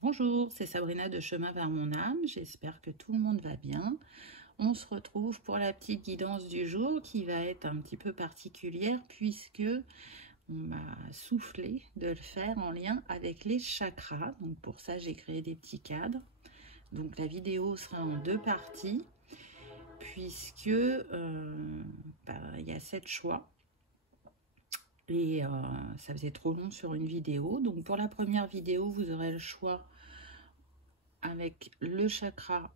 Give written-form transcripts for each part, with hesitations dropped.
Bonjour, c'est Sabrina de Chemin vers mon âme. J'espère que tout le monde va bien. On se retrouve pour la petite guidance du jour qui va être un petit peu particulière puisque on m'a soufflé de le faire en lien avec les chakras. Donc pour ça, j'ai créé des petits cadres. Donc la vidéo sera en deux parties puisque il y a 7 choix. Et ça faisait trop long sur une vidéo. Donc pour la première vidéo, vous aurez le choix avec le chakra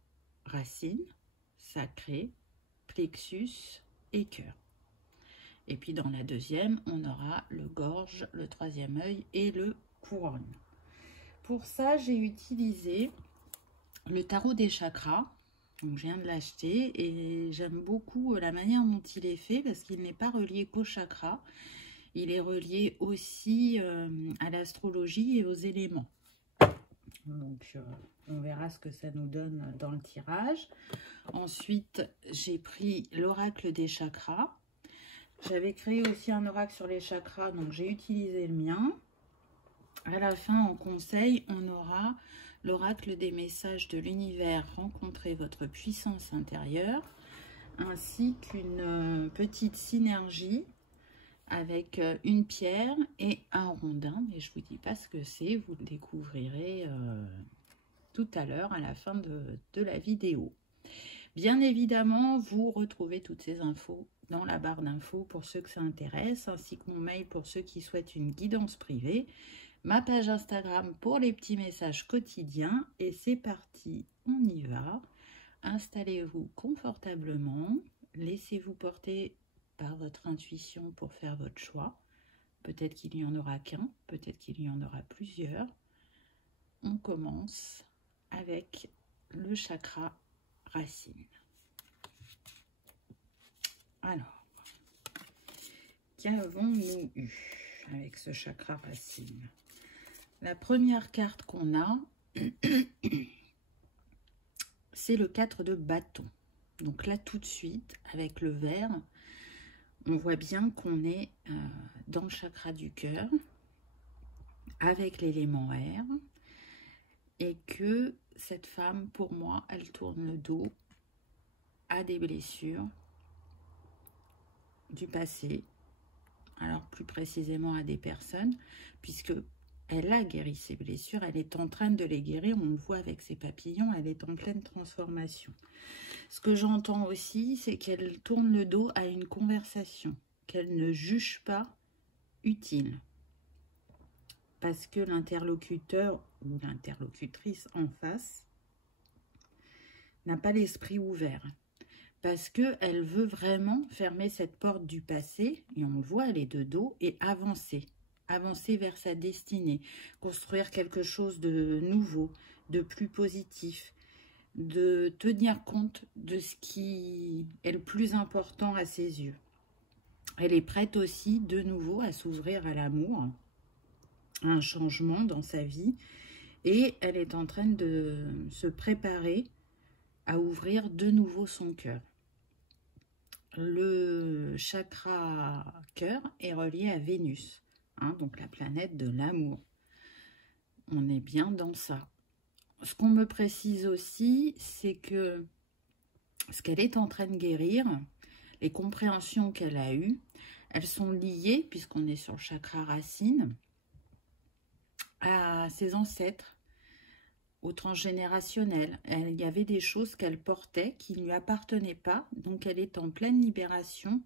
racine, sacré, plexus et cœur. Et puis dans la deuxième, on aura le gorge, le troisième œil et le couronne. Pour ça, j'ai utilisé le tarot des chakras. Donc, je viens de l'acheter et j'aime beaucoup la manière dont il est fait parce qu'il n'est pas relié qu'au chakra. Il est relié aussi à l'astrologie et aux éléments. Donc, on verra ce que ça nous donne dans le tirage. Ensuite, j'ai pris l'oracle des chakras. J'avais créé aussi un oracle sur les chakras, donc j'ai utilisé le mien. À la fin, en conseil, on aura l'oracle des messages de l'univers, rencontrez votre puissance intérieure, ainsi qu'une petite synergie avec une pierre et un rondin, mais je ne vous dis pas ce que c'est, vous le découvrirez tout à l'heure à la fin de la vidéo. Bien évidemment, vous retrouvez toutes ces infos dans la barre d'infos pour ceux que ça intéresse, ainsi que mon mail pour ceux qui souhaitent une guidance privée, ma page Instagram pour les petits messages quotidiens, et c'est parti, on y va. Installez-vous confortablement, laissez-vous porter par votre intuition pour faire votre choix. Peut-être qu'il n'y en aura qu'un, peut-être qu'il y en aura plusieurs. On commence avec le chakra racine. Alors, qu'avons-nous eu avec ce chakra racine? La première carte qu'on a, c'est le 4 de bâton. Donc là, tout de suite, avec le vert, on voit bien qu'on est dans le chakra du cœur, avec l'élément air, et que cette femme, pour moi, elle tourne le dos à des blessures du passé, alors plus précisément à des personnes, puisque elle a guéri ses blessures, elle est en train de les guérir, on le voit avec ses papillons, elle est en pleine transformation. Ce que j'entends aussi, c'est qu'elle tourne le dos à une conversation, qu'elle ne juge pas utile. Parce que l'interlocuteur ou l'interlocutrice en face n'a pas l'esprit ouvert. Parce qu'elle veut vraiment fermer cette porte du passé, et on le voit, elle est de dos, et avancer vers sa destinée, construire quelque chose de nouveau, de plus positif, de tenir compte de ce qui est le plus important à ses yeux. Elle est prête aussi de nouveau à s'ouvrir à l'amour, à un changement dans sa vie, et elle est en train de se préparer à ouvrir de nouveau son cœur. Le chakra cœur est relié à Vénus, donc la planète de l'amour. On est bien dans ça. Ce qu'on me précise aussi, c'est que ce qu'elle est en train de guérir, les compréhensions qu'elle a eues, elles sont liées, puisqu'on est sur le chakra racine, à ses ancêtres, au transgénérationnel. Il y avait des choses qu'elle portait qui ne lui appartenaient pas, donc elle est en pleine libération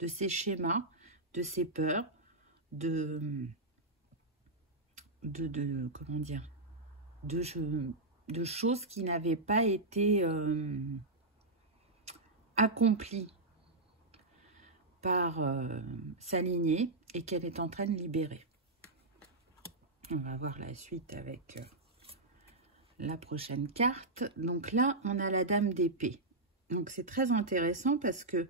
de ses schémas, de ses peurs, comment dire, de choses qui n'avaient pas été accomplies par sa lignée et qu'elle est en train de libérer. On va voir la suite avec la prochaine carte. Donc là, on a la dame d'épée. Donc c'est très intéressant parce que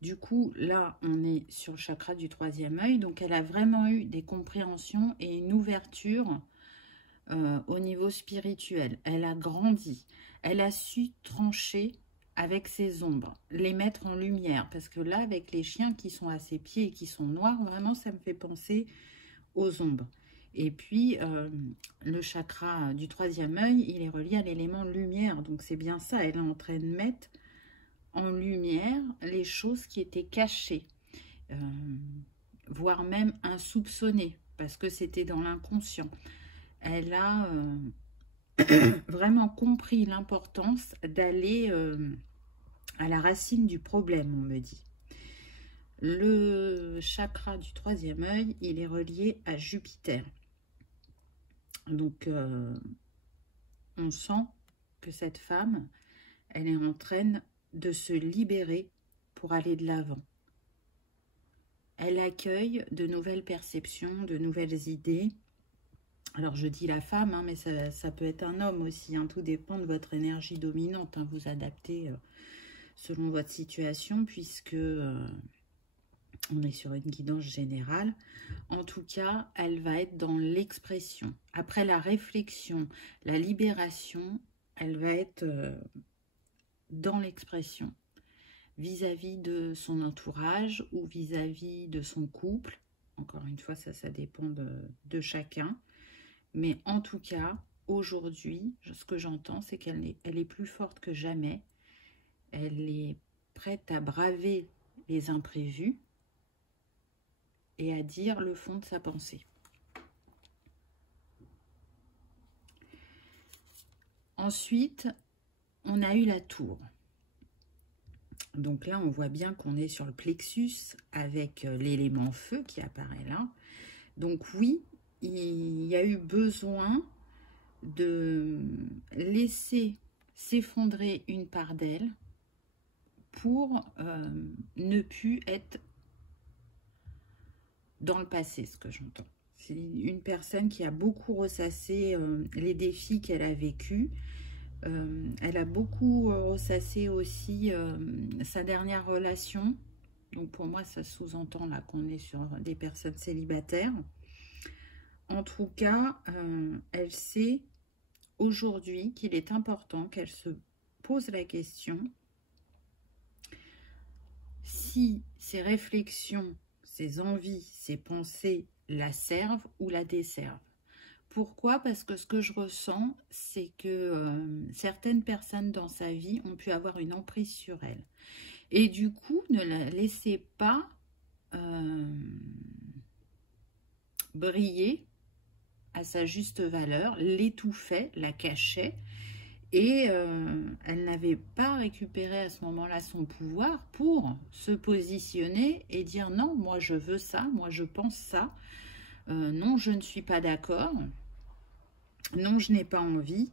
du coup, là, on est sur le chakra du troisième œil. Donc elle a vraiment eu des compréhensions et une ouverture au niveau spirituel. Elle a grandi. Elle a su trancher avec ses ombres, les mettre en lumière. Parce que là, avec les chiens qui sont à ses pieds et qui sont noirs, vraiment, ça me fait penser aux ombres. Et puis, le chakra du troisième œil, il est relié à l'élément lumière. Donc, c'est bien ça, elle est en train de mettre en lumière les choses qui étaient cachées, voire même insoupçonnées, parce que c'était dans l'inconscient. Elle a vraiment compris l'importance d'aller à la racine du problème, on me dit. Le chakra du troisième œil, il est relié à Jupiter. Donc, on sent que cette femme, elle est en train de se libérer pour aller de l'avant. Elle accueille de nouvelles perceptions, de nouvelles idées. Alors, je dis la femme, hein, mais ça peut être un homme aussi. Hein, tout dépend de votre énergie dominante. Hein, vous adaptez selon votre situation, puisque on est sur une guidance générale. En tout cas, elle va être dans l'expression. Après la réflexion, la libération, elle va être dans l'expression. Vis-à-vis de son entourage ou vis-à-vis de son couple. Encore une fois, ça dépend de chacun. Mais en tout cas, aujourd'hui, ce que j'entends, c'est qu'elle est plus forte que jamais. Elle est prête à braver les imprévus et à dire le fond de sa pensée. Ensuite, on a eu la tour. Donc là, on voit bien qu'on est sur le plexus avec l'élément feu qui apparaît là. Donc oui, il y a eu besoin de laisser s'effondrer une part d'elle pour ne plus être dans le passé, ce que j'entends. C'est une personne qui a beaucoup ressassé les défis qu'elle a vécus. Elle a beaucoup ressassé aussi sa dernière relation. Donc pour moi, ça sous-entend là qu'on est sur des personnes célibataires. En tout cas, elle sait aujourd'hui qu'il est important qu'elle se pose la question si ses réflexions, ses envies, ses pensées la servent ou la desservent. Pourquoi? Parce que ce que je ressens, c'est que certaines personnes dans sa vie ont pu avoir une emprise sur elle. Et du coup, ne la laissez pas briller à sa juste valeur, l'étouffait, la cachait, et elle n'avait pas récupéré à ce moment-là son pouvoir pour se positionner et dire non, moi je veux ça, moi je pense ça, non, je ne suis pas d'accord. Non, je n'ai pas envie.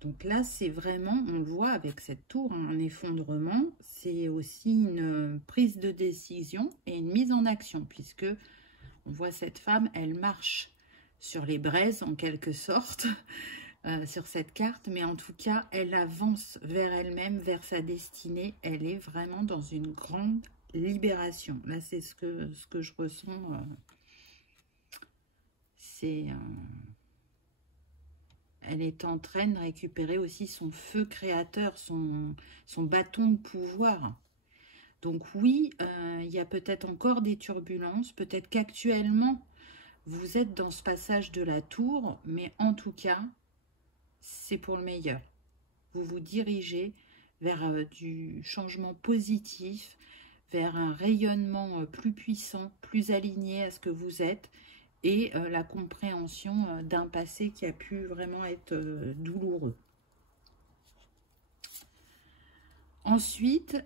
Donc là, c'est vraiment, on le voit avec cette tour, hein, un effondrement. C'est aussi une prise de décision et une mise en action, puisque on voit cette femme, elle marche sur les braises en quelque sorte, sur cette carte. Mais en tout cas, elle avance vers elle-même, vers sa destinée. Elle est vraiment dans une grande libération. Là, c'est ce que je ressens. Elle est en train de récupérer aussi son feu créateur, son bâton de pouvoir. Donc oui, il y a peut-être encore des turbulences, peut-être qu'actuellement, vous êtes dans ce passage de la tour, mais en tout cas, c'est pour le meilleur. Vous vous dirigez vers du changement positif, vers un rayonnement plus puissant, plus aligné à ce que vous êtes, et la compréhension d'un passé qui a pu vraiment être douloureux. Ensuite,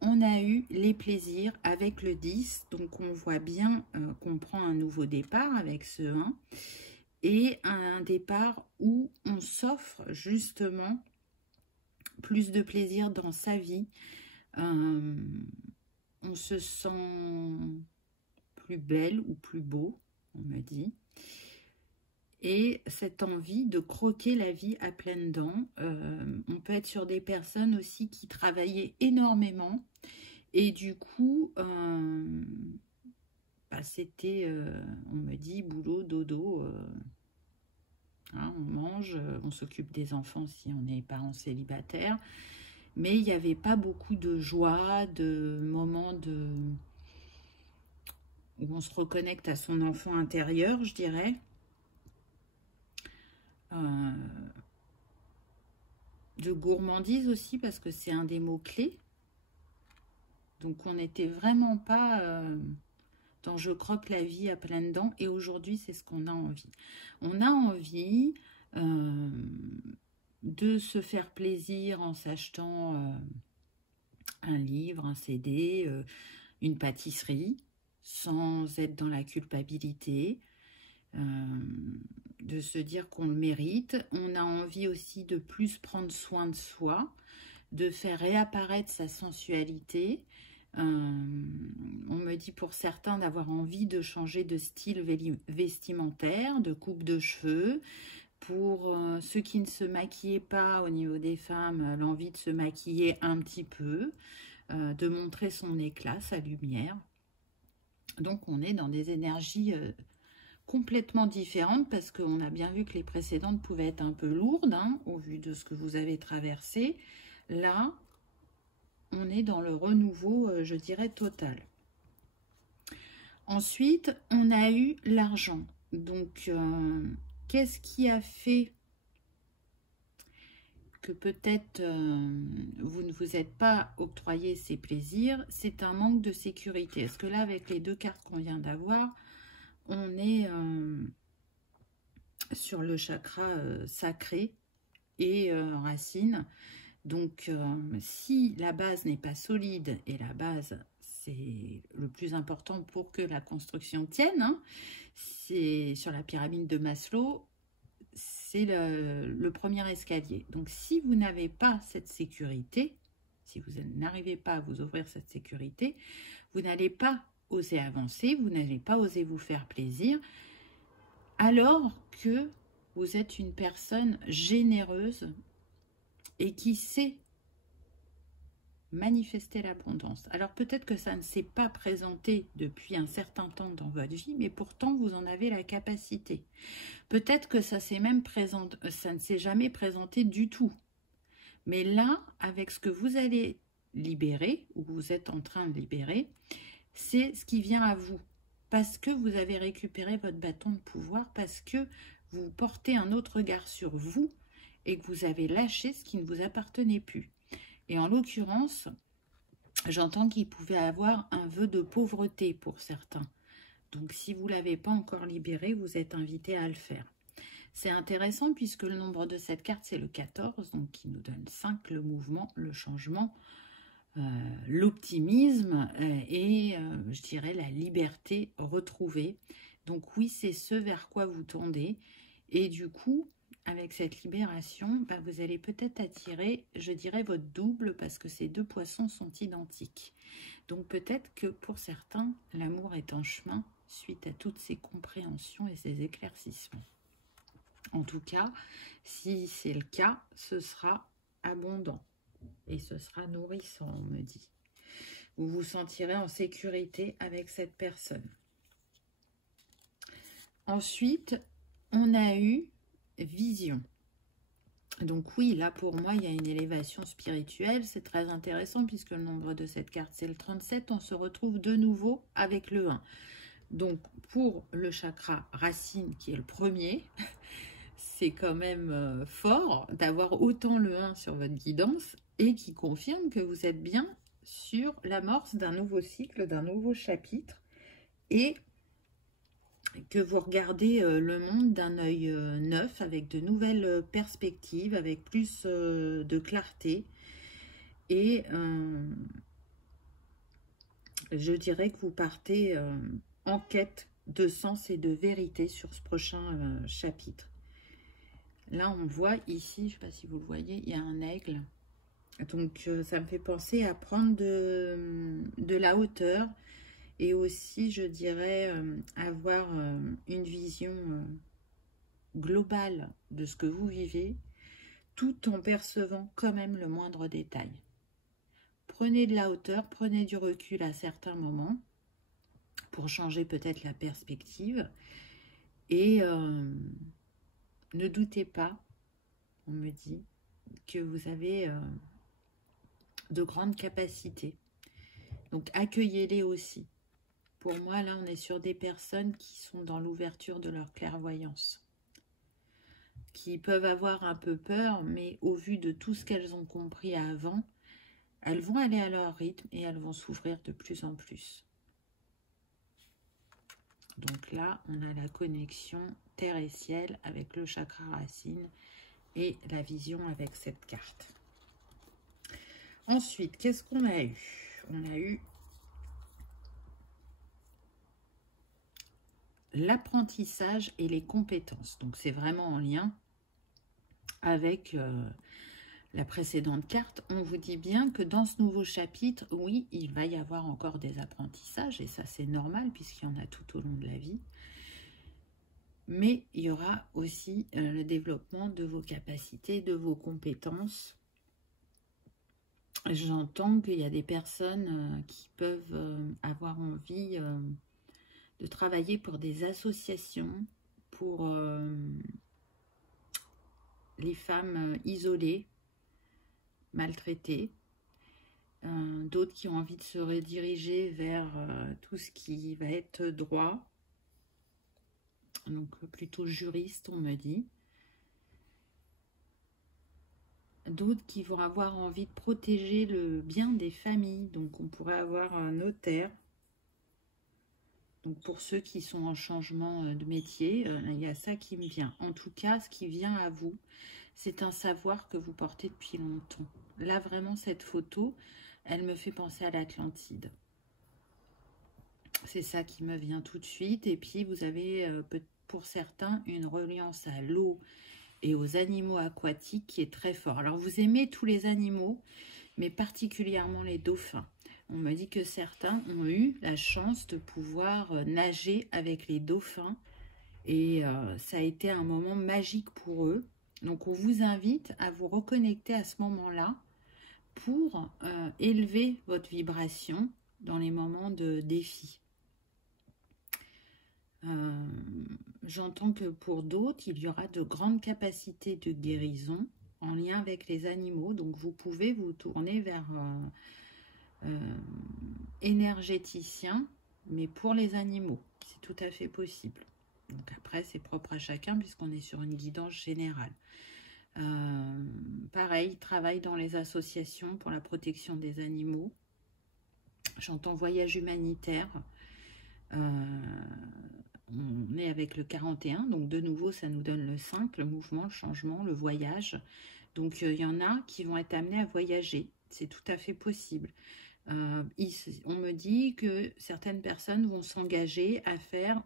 on a eu les plaisirs avec le 10. Donc, on voit bien qu'on prend un nouveau départ avec ce 1. Et un départ où on s'offre justement plus de plaisir dans sa vie. On se sent plus belle ou plus beau, on me dit. Et cette envie de croquer la vie à pleines dents. On peut être sur des personnes aussi qui travaillaient énormément. Et du coup, c'était, on me dit, boulot, dodo. Hein, on mange, on s'occupe des enfants si on est parents célibataires. Mais il n'y avait pas beaucoup de joie, de moments où on se reconnecte à son enfant intérieur, je dirais. De gourmandise aussi, parce que c'est un des mots-clés. Donc on n'était vraiment pas dans je croque la vie à pleines dents, et aujourd'hui c'est ce qu'on a envie. On a envie de se faire plaisir en s'achetant un livre, un CD, une pâtisserie, sans être dans la culpabilité, de se dire qu'on le mérite. On a envie aussi de plus prendre soin de soi, de faire réapparaître sa sensualité. On me dit pour certains d'avoir envie de changer de style vestimentaire, de coupe de cheveux. Pour ceux qui ne se maquillaient pas au niveau des femmes, l'envie de se maquiller un petit peu, de montrer son éclat, sa lumière. Donc on est dans des énergies complètement différentes, parce qu'on a bien vu que les précédentes pouvaient être un peu lourdes, hein, au vu de ce que vous avez traversé. Là, on est dans le renouveau, je dirais, total. Ensuite, on a eu l'argent. Donc, qu'est-ce qui a fait que peut-être vous ne vous êtes pas octroyé ces plaisirs? C'est un manque de sécurité. Est-ce que là, avec les deux cartes qu'on vient d'avoir, on est sur le chakra sacré et racine. Donc, si la base n'est pas solide, et la base, c'est le plus important pour que la construction tienne, hein, c'est sur la pyramide de Maslow, c'est le premier escalier. Donc, si vous n'avez pas cette sécurité, si vous n'arrivez pas à vous offrir cette sécurité, vous n'allez pas oser avancer, vous n'allez pas oser vous faire plaisir, alors que vous êtes une personne généreuse et qui sait manifester l'abondance. Alors peut-être que ça ne s'est pas présenté depuis un certain temps dans votre vie, mais pourtant vous en avez la capacité. Peut-être que ça ne s'est jamais présenté du tout. Mais là, avec ce que vous allez libérer, ou vous êtes en train de libérer, c'est ce qui vient à vous. Parce que vous avez récupéré votre bâton de pouvoir, parce que vous portez un autre regard sur vous, et que vous avez lâché ce qui ne vous appartenait plus. Et en l'occurrence, j'entends qu'il pouvait avoir un vœu de pauvreté pour certains. Donc si vous ne l'avez pas encore libéré, vous êtes invité à le faire. C'est intéressant puisque le nombre de cette carte, c'est le 14, donc qui nous donne 5, le mouvement, le changement, l'optimisme et je dirais la liberté retrouvée. Donc oui, c'est ce vers quoi vous tendez. Et du coup, avec cette libération, vous allez peut-être attirer, je dirais, votre double, parce que ces deux poissons sont identiques. Donc peut-être que pour certains, l'amour est en chemin suite à toutes ces compréhensions et ces éclaircissements. En tout cas, si c'est le cas, ce sera abondant et ce sera nourrissant, on me dit. Vous vous sentirez en sécurité avec cette personne. Ensuite, on a eu vision. Donc oui, là pour moi, il y a une élévation spirituelle. C'est très intéressant puisque le nombre de cette carte, c'est le 37. On se retrouve de nouveau avec le 1. Donc pour le chakra racine, qui est le premier, c'est quand même fort d'avoir autant le 1 sur votre guidance et qui confirme que vous êtes bien sur l'amorce d'un nouveau cycle, d'un nouveau chapitre, et que vous regardez le monde d'un œil neuf, avec de nouvelles perspectives, avec plus de clarté. Et je dirais que vous partez en quête de sens et de vérité sur ce prochain chapitre. Là, on voit ici, je ne sais pas si vous le voyez, il y a un aigle. Donc, ça me fait penser à prendre de la hauteur et aussi, je dirais, avoir une vision globale de ce que vous vivez, tout en percevant quand même le moindre détail. Prenez de la hauteur, prenez du recul à certains moments pour changer peut-être la perspective et ne doutez pas, on me dit, que vous avez de grandes capacités. Donc accueillez-les aussi pour moi, là, on est sur des personnes qui sont dans l'ouverture de leur clairvoyance, qui peuvent avoir un peu peur, mais au vu de tout ce qu'elles ont compris avant, elles vont aller à leur rythme et elles vont s'ouvrir de plus en plus. Donc là, on a la connexion terre et ciel avec le chakra racine et la vision avec cette carte. Ensuite, qu'est-ce qu'on a eu? On a eu l'apprentissage et les compétences. Donc, c'est vraiment en lien avec la précédente carte. On vous dit bien que dans ce nouveau chapitre, oui, il va y avoir encore des apprentissages, et ça, c'est normal puisqu'il y en a tout au long de la vie. Mais il y aura aussi le développement de vos capacités, de vos compétences. J'entends qu'il y a des personnes qui peuvent avoir envie de travailler pour des associations, pour les femmes isolées, maltraitées. D'autres qui ont envie de se rediriger vers tout ce qui va être droit. Donc plutôt juriste, on me dit. D'autres qui vont avoir envie de protéger le bien des familles. Donc, on pourrait avoir un notaire. Donc, pour ceux qui sont en changement de métier, il y a ça qui me vient. En tout cas, ce qui vient à vous, c'est un savoir que vous portez depuis longtemps. Là, vraiment, cette photo, elle me fait penser à l'Atlantide. C'est ça qui me vient tout de suite. Et puis, vous avez, pour certains, une reliance à l'eau et aux animaux aquatiques qui est très fort. Alors, vous aimez tous les animaux, mais particulièrement les dauphins. On me dit que certains ont eu la chance de pouvoir nager avec les dauphins, et ça a été un moment magique pour eux. Donc, on vous invite à vous reconnecter à ce moment-là pour élever votre vibration dans les moments de défi. J'entends que pour d'autres, il y aura de grandes capacités de guérison en lien avec les animaux. Donc, vous pouvez vous tourner vers énergéticien, mais pour les animaux. C'est tout à fait possible. Donc, après, c'est propre à chacun puisqu'on est sur une guidance générale. Pareil, travail dans les associations pour la protection des animaux. J'entends voyage humanitaire. On est avec le 41, donc de nouveau, ça nous donne le 5, le mouvement, le changement, le voyage. Donc, il y en a qui vont être amenés à voyager. C'est tout à fait possible. On me dit que certaines personnes vont s'engager à faire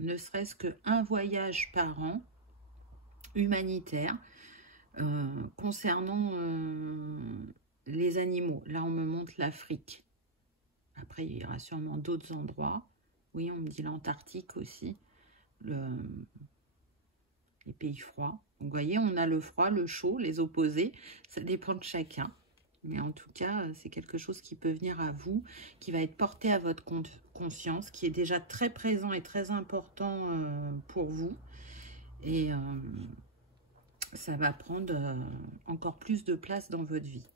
ne serait-ce qu'un voyage par an humanitaire concernant les animaux. Là, on me montre l'Afrique. Après, il y aura sûrement d'autres endroits. Oui, on me dit l'Antarctique aussi, les pays froids. Donc, vous voyez, on a le froid, le chaud, les opposés. Ça dépend de chacun. Mais en tout cas, c'est quelque chose qui peut venir à vous, qui va être porté à votre conscience, qui est déjà très présent et très important pour vous. Et ça va prendre encore plus de place dans votre vie.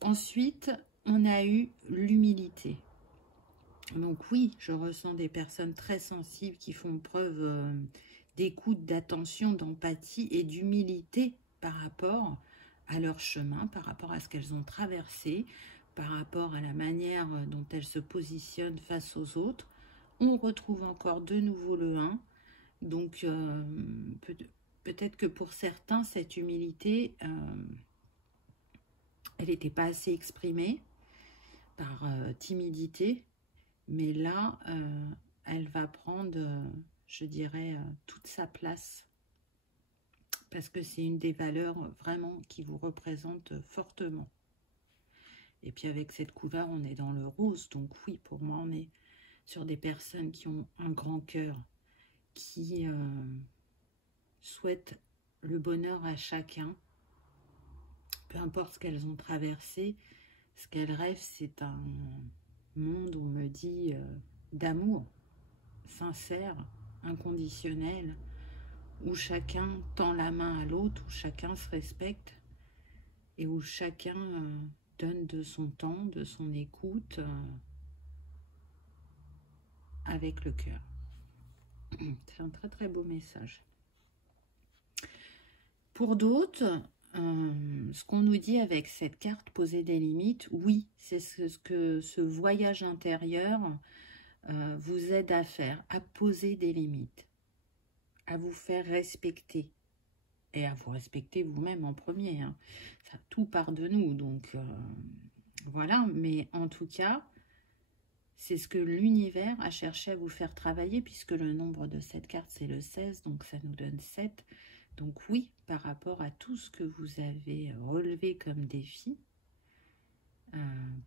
Ensuite, on a eu l'humilité. Donc oui, je ressens des personnes très sensibles qui font preuve d'écoute, d'attention, d'empathie et d'humilité par rapport à leur chemin, par rapport à ce qu'elles ont traversé, par rapport à la manière dont elles se positionnent face aux autres. On retrouve encore de nouveau le 1. Donc peut-être que pour certains, cette humilité, elle n'était pas assez exprimée par timidité. Mais là, elle va prendre, je dirais, toute sa place. Parce que c'est une des valeurs vraiment qui vous représente fortement. Et puis avec cette couleur, on est dans le rose. Donc oui, pour moi, on est sur des personnes qui ont un grand cœur, qui souhaitent le bonheur à chacun. Peu importe ce qu'elles ont traversé, ce qu'elles rêvent, c'est un monde, on me dit, d'amour sincère, inconditionnel, où chacun tend la main à l'autre, où chacun se respecte et où chacun donne de son temps, de son écoute. avec le cœur. C'est un très très beau message. Pour d'autres, ce qu'on nous dit avec cette carte poser des limites, oui, c'est ce que ce voyage intérieur vous aide à faire, à poser des limites, à vous faire respecter et à vous respecter vous-même en premier. Hein. Ça, tout part de nous, donc voilà. Mais en tout cas, c'est ce que l'univers a cherché à vous faire travailler, puisque le nombre de cette carte, c'est le 16, donc ça nous donne 7. Donc oui, par rapport à tout ce que vous avez relevé comme défi,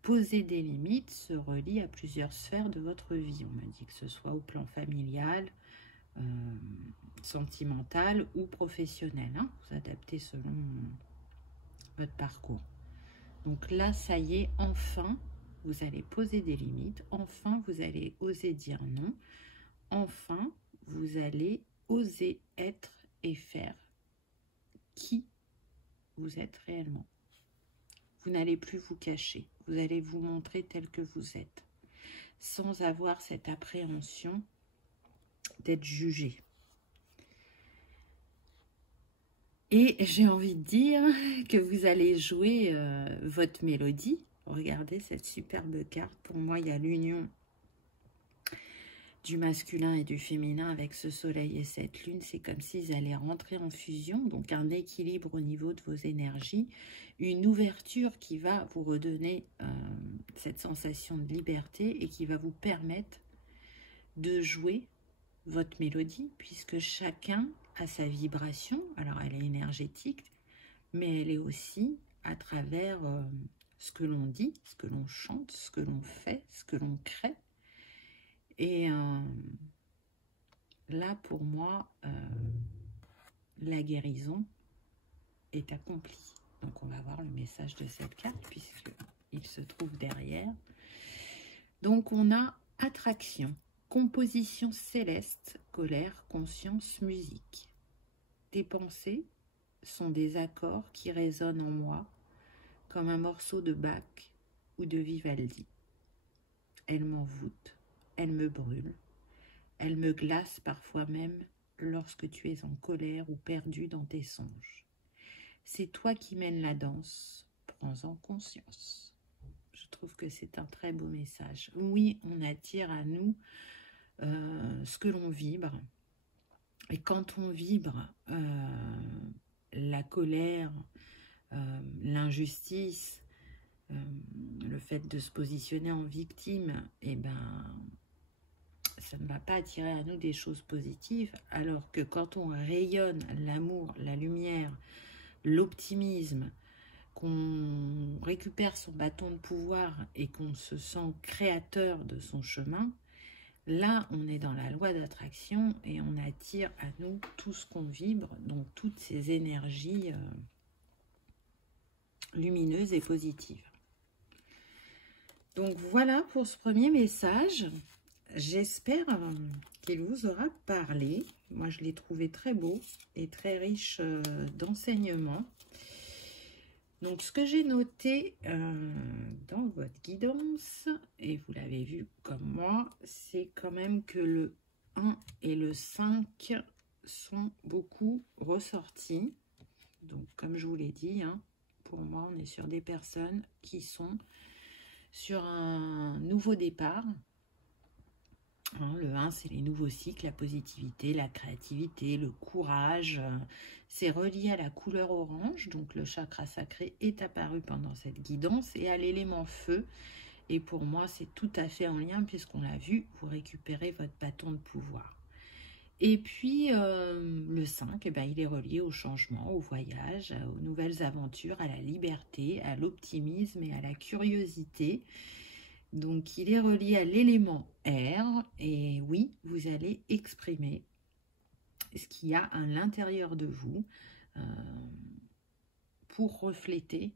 poser des limites se relie à plusieurs sphères de votre vie. On me dit que ce soit au plan familial, sentimental ou professionnel. Hein, vous adaptez selon votre parcours. Donc là, ça y est, enfin, vous allez poser des limites. Enfin, vous allez oser dire non. Enfin, vous allez oser être et faire qui vous êtes réellement. Vous n'allez plus vous cacher. Vous allez vous montrer tel que vous êtes, sans avoir cette appréhension d'être jugé. Et j'ai envie de dire que vous allez jouer votre mélodie. Regardez cette superbe carte. Pour moi, il y a l'union du masculin et du féminin avec ce soleil et cette lune. C'est comme s'ils allaient rentrer en fusion. Donc un équilibre au niveau de vos énergies. Une ouverture qui va vous redonner cette sensation de liberté et qui va vous permettre de jouer votre mélodie, puisque chacun a sa vibration. Alors elle est énergétique, mais elle est aussi à travers ce que l'on dit, ce que l'on chante, ce que l'on fait, ce que l'on crée. Et là, pour moi, la guérison est accomplie. Donc on va voir le message de cette carte, puisqu'il se trouve derrière. Donc on a attraction, composition céleste, colère, conscience, musique. Tes pensées sont des accords qui résonnent en moi comme un morceau de Bach ou de Vivaldi. Elles m'envoûtent, elles me brûlent, elles me glacent parfois même lorsque tu es en colère ou perdu dans tes songes. C'est toi qui mènes la danse, prends-en conscience. Je trouve que c'est un très beau message. Oui, on attire à nous ce que l'on vibre. Et quand on vibre la colère, l'injustice, le fait de se positionner en victime, eh ben, ça ne va pas attirer à nous des choses positives, alors que quand on rayonne l'amour, la lumière, l'optimisme, qu'on récupère son bâton de pouvoir et qu'on se sent créateur de son chemin, là, on est dans la loi d'attraction et on attire à nous tout ce qu'on vibre, donc toutes ces énergies lumineuses et positives. Donc voilà pour ce premier message. J'espère qu'il vous aura parlé. Moi, je l'ai trouvé très beau et très riche d'enseignements. Donc, ce que j'ai noté dans votre guidance, et vous l'avez vu comme moi, c'est quand même que le 1 et le 5 sont beaucoup ressortis. Donc, comme je vous l'ai dit, hein, pour moi, on est sur des personnes qui sont sur un nouveau départ. Hein, le 1, c'est les nouveaux cycles, la positivité, la créativité, le courage. C'est relié à la couleur orange, donc le chakra sacré est apparu pendant cette guidance, et à l'élément feu. Et pour moi, c'est tout à fait en lien, puisqu'on l'a vu, vous récupérez votre bâton de pouvoir. Et puis, le 5, eh ben, il est relié au changement, au voyage, aux nouvelles aventures, à la liberté, à l'optimisme et à la curiosité. Donc, il est relié à l'élément air. Et oui, vous allez exprimer ce qu'il y a à l'intérieur de vous pour refléter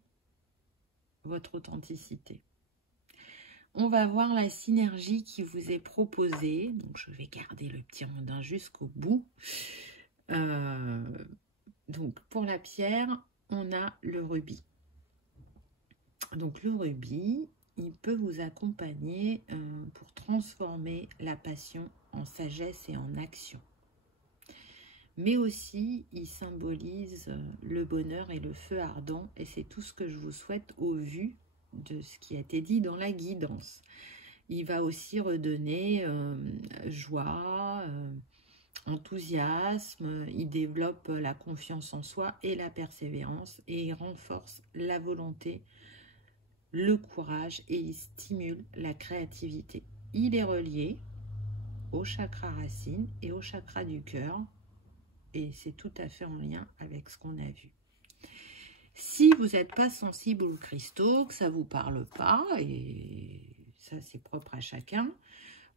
votre authenticité. On va voir la synergie qui vous est proposée. Donc, je vais garder le petit rondin jusqu'au bout. Donc, pour la pierre, on a le rubis. Donc, le rubis, il peut vous accompagner pour transformer la passion en sagesse et en action. Mais aussi, il symbolise le bonheur et le feu ardent, et c'est tout ce que je vous souhaite au vu de ce qui a été dit dans la guidance. Il va aussi redonner joie, enthousiasme, il développe la confiance en soi et la persévérance, et il renforce la volonté, le courage, et il stimule la créativité. Il est relié au chakra racine et au chakra du cœur, et c'est tout à fait en lien avec ce qu'on a vu. Si vous n'êtes pas sensible aux cristaux, que ça ne vous parle pas, et ça c'est propre à chacun,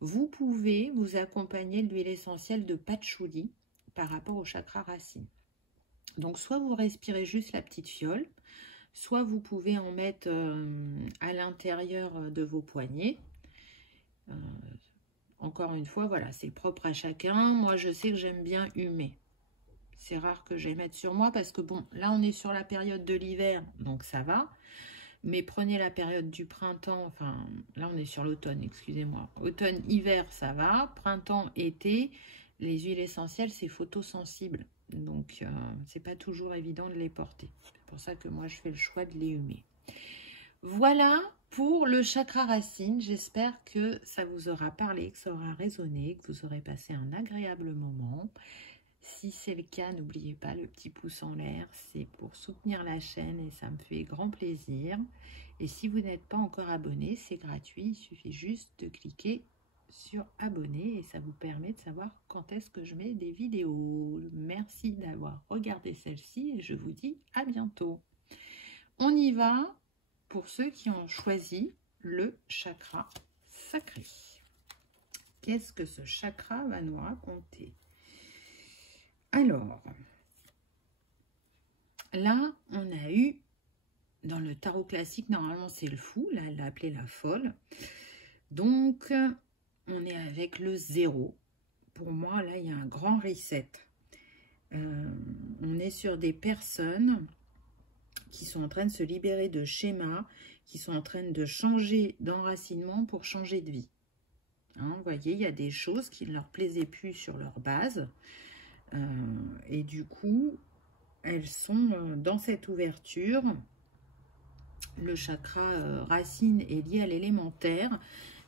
vous pouvez vous accompagner de l'huile essentielle de patchouli par rapport au chakra racine. Donc soit vous respirez juste la petite fiole, soit vous pouvez en mettre à l'intérieur de vos poignets. Encore une fois, voilà, c'est propre à chacun. Moi, je sais que j'aime bien humer. C'est rare que je les mette sur moi parce que bon, là on est sur la période de l'hiver, donc ça va. Mais prenez la période du printemps, enfin là on est sur l'automne, excusez-moi. Automne, hiver, ça va. Printemps, été, les huiles essentielles c'est photosensible. Donc c'est pas toujours évident de les porter. C'est pour ça que moi je fais le choix de les humer. Voilà pour le chakra racine. J'espère que ça vous aura parlé, que ça aura résonné, que vous aurez passé un agréable moment. Si c'est le cas, n'oubliez pas le petit pouce en l'air, c'est pour soutenir la chaîne et ça me fait grand plaisir. Et si vous n'êtes pas encore abonné, c'est gratuit, il suffit juste de cliquer sur abonner et ça vous permet de savoir quand est-ce que je mets des vidéos. Merci d'avoir regardé celle-ci et je vous dis à bientôt. On y va pour ceux qui ont choisi le chakra sacré. Qu'est-ce que ce chakra va nous raconter ? Alors, là, on a eu, dans le tarot classique, normalement c'est le fou, là elle l'a appelé la folle. Donc, on est avec le 0. Pour moi, là, il y a un grand reset. On est sur des personnes qui sont en train de se libérer de schémas, qui sont en train de changer d'enracinement pour changer de vie. Hein, vous voyez, il y a des choses qui ne leur plaisaient plus sur leur base. Et du coup, elles sont dans cette ouverture. Le chakra racine est lié à l'élémentaire.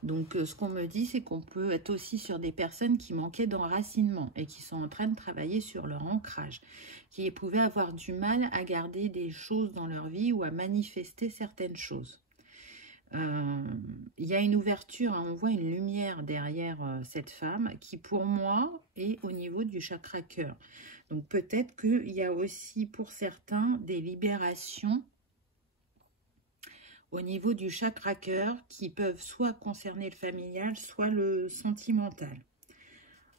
Donc, ce qu'on me dit, c'est qu'on peut être aussi sur des personnes qui manquaient d'enracinement et qui sont en train de travailler sur leur ancrage, qui pouvaient avoir du mal à garder des choses dans leur vie ou à manifester certaines choses. Il y a une ouverture, hein, on voit une lumière derrière cette femme qui pour moi est au niveau du chakra cœur. Donc peut-être qu'il y a aussi pour certains des libérations au niveau du chakra cœur qui peuvent soit concerner le familial, soit le sentimental.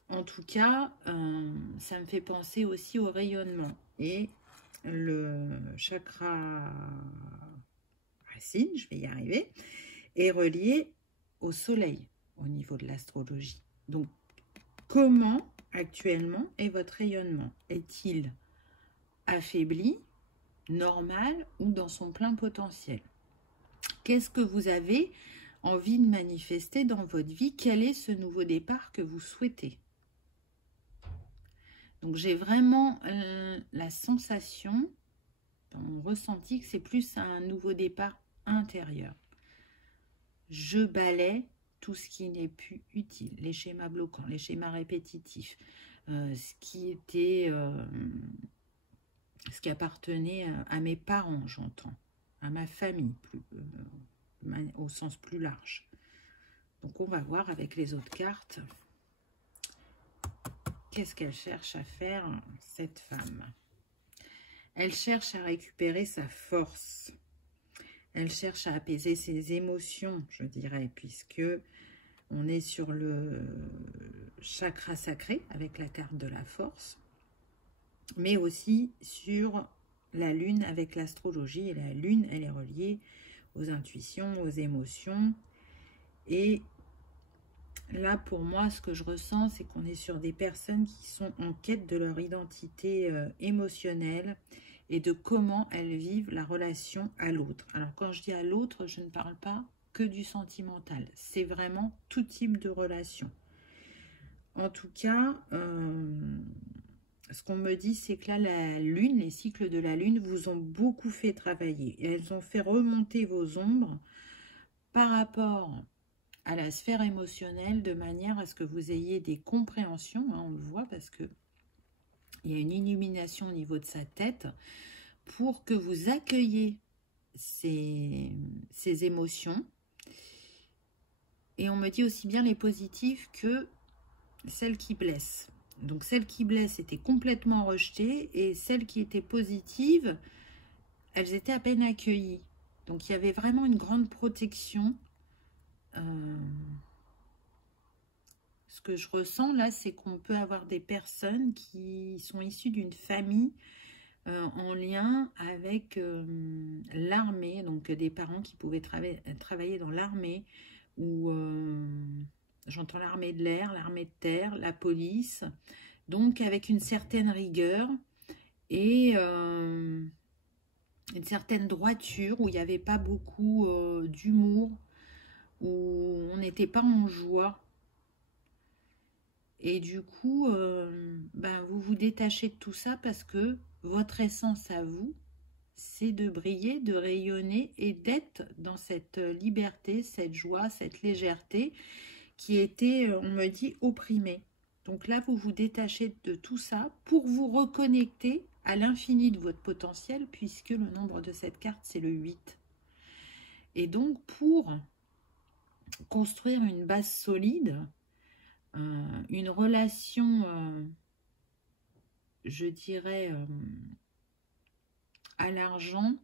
En tout cas, ça me fait penser aussi au rayonnement. Et le chakra racine, je vais y arriver, est relié au soleil au niveau de l'astrologie. Donc, comment actuellement est votre rayonnement? Est-il affaibli, normal ou dans son plein potentiel? Qu'est-ce que vous avez envie de manifester dans votre vie? Quel est ce nouveau départ que vous souhaitez? Donc, j'ai vraiment la sensation, dans mon ressenti, que c'est plus un nouveau départ intérieur. Je balaie tout ce qui n'est plus utile, les schémas bloquants, les schémas répétitifs, ce qui appartenait à mes parents, j'entends, à ma famille, au sens plus large. Donc on va voir avec les autres cartes, qu'est-ce qu'elle cherche à faire, cette femme? Elle cherche à récupérer sa force. Elle cherche à apaiser ses émotions, je dirais, puisque on est sur le chakra sacré avec la carte de la force, mais aussi sur la lune avec l'astrologie. Et la lune, elle est reliée aux intuitions, aux émotions. Et là, pour moi, ce que je ressens, c'est qu'on est sur des personnes qui sont en quête de leur identité émotionnelle et de comment elles vivent la relation à l'autre. Alors, quand je dis à l'autre, je ne parle pas que du sentimental. C'est vraiment tout type de relation. En tout cas, ce qu'on me dit, c'est que là, la lune, les cycles de la lune vous ont beaucoup fait travailler. Et elles ont fait remonter vos ombres par rapport à la sphère émotionnelle, de manière à ce que vous ayez des compréhensions, hein, on le voit parce que il y a une illumination au niveau de sa tête, pour que vous accueilliez ces émotions. Et on me dit aussi bien les positives que celles qui blessent. Donc celles qui blessent étaient complètement rejetées, et celles qui étaient positives, elles étaient à peine accueillies. Donc il y avait vraiment une grande protection. Ce que je ressens là, c'est qu'on peut avoir des personnes qui sont issues d'une famille en lien avec l'armée, donc des parents qui pouvaient travailler dans l'armée, ou j'entends l'armée de l'air, l'armée de terre, la police, donc avec une certaine rigueur et une certaine droiture, où il n'y avait pas beaucoup d'humour, où on n'était pas en joie. Et du coup, ben, vous vous détachez de tout ça parce que votre essence à vous, c'est de briller, de rayonner et d'être dans cette liberté, cette joie, cette légèreté qui était, on me dit, opprimée. Donc là, vous vous détachez de tout ça pour vous reconnecter à l'infini de votre potentiel, puisque le nombre de cette carte, c'est le 8. Et donc, pour construire une base solide, une relation, je dirais, à l'argent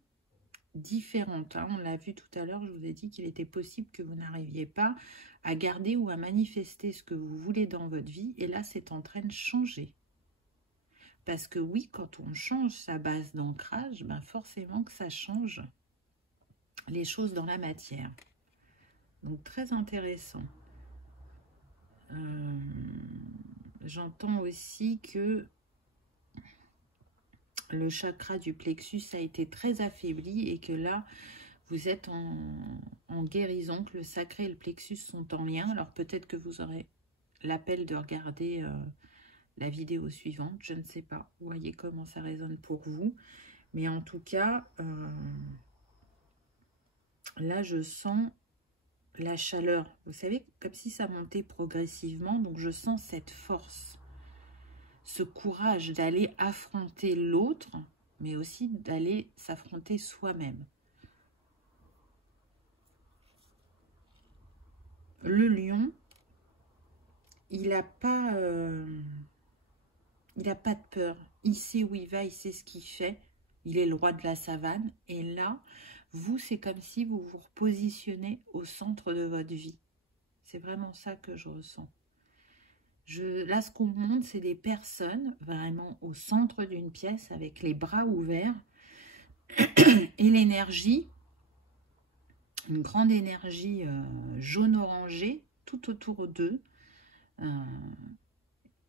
différente. Hein. On l'a vu tout à l'heure, je vous ai dit qu'il était possible que vous n'arriviez pas à garder ou à manifester ce que vous voulez dans votre vie. Et là, c'est en train de changer. Parce que oui, quand on change sa base d'ancrage, ben forcément que ça change les choses dans la matière. Donc, très intéressant. J'entends aussi que le chakra du plexus a été très affaibli et que là, vous êtes en guérison, que le sacré et le plexus sont en lien. Alors peut-être que vous aurez l'appel de regarder la vidéo suivante, je ne sais pas. Vous voyez comment ça résonne pour vous. Mais en tout cas, là je sens la chaleur. Vous savez, comme si ça montait progressivement. Donc je sens cette force, ce courage d'aller affronter l'autre, mais aussi d'aller s'affronter soi-même. Le lion, il n'a pas, de peur. Il sait où il va, il sait ce qu'il fait. Il est le roi de la savane. Et là, vous, c'est comme si vous vous repositionnez au centre de votre vie. C'est vraiment ça que je ressens. Là, ce qu'on montre, c'est des personnes vraiment au centre d'une pièce avec les bras ouverts et l'énergie, une grande énergie jaune-orangée tout autour d'eux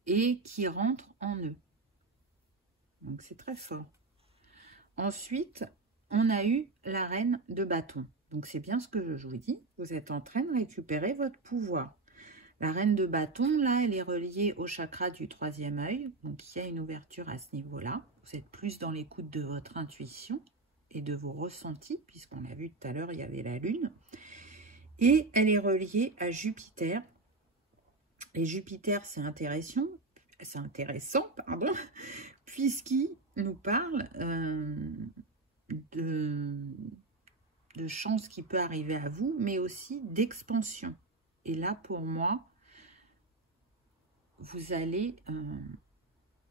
et qui rentre en eux. Donc, c'est très fort. Ensuite, on a eu la reine de bâton. Donc, c'est bien ce que je vous dis. Vous êtes en train de récupérer votre pouvoir. La reine de bâton, là, elle est reliée au chakra du 3e œil. Donc, il y a une ouverture à ce niveau-là. Vous êtes plus dans l'écoute de votre intuition et de vos ressentis, puisqu'on l'a vu tout à l'heure, il y avait la lune. Et elle est reliée à Jupiter. Et Jupiter, c'est intéressant, puisqu'il nous parle de chance qui peut arriver à vous, mais aussi d'expansion. Et là, pour moi, vous allez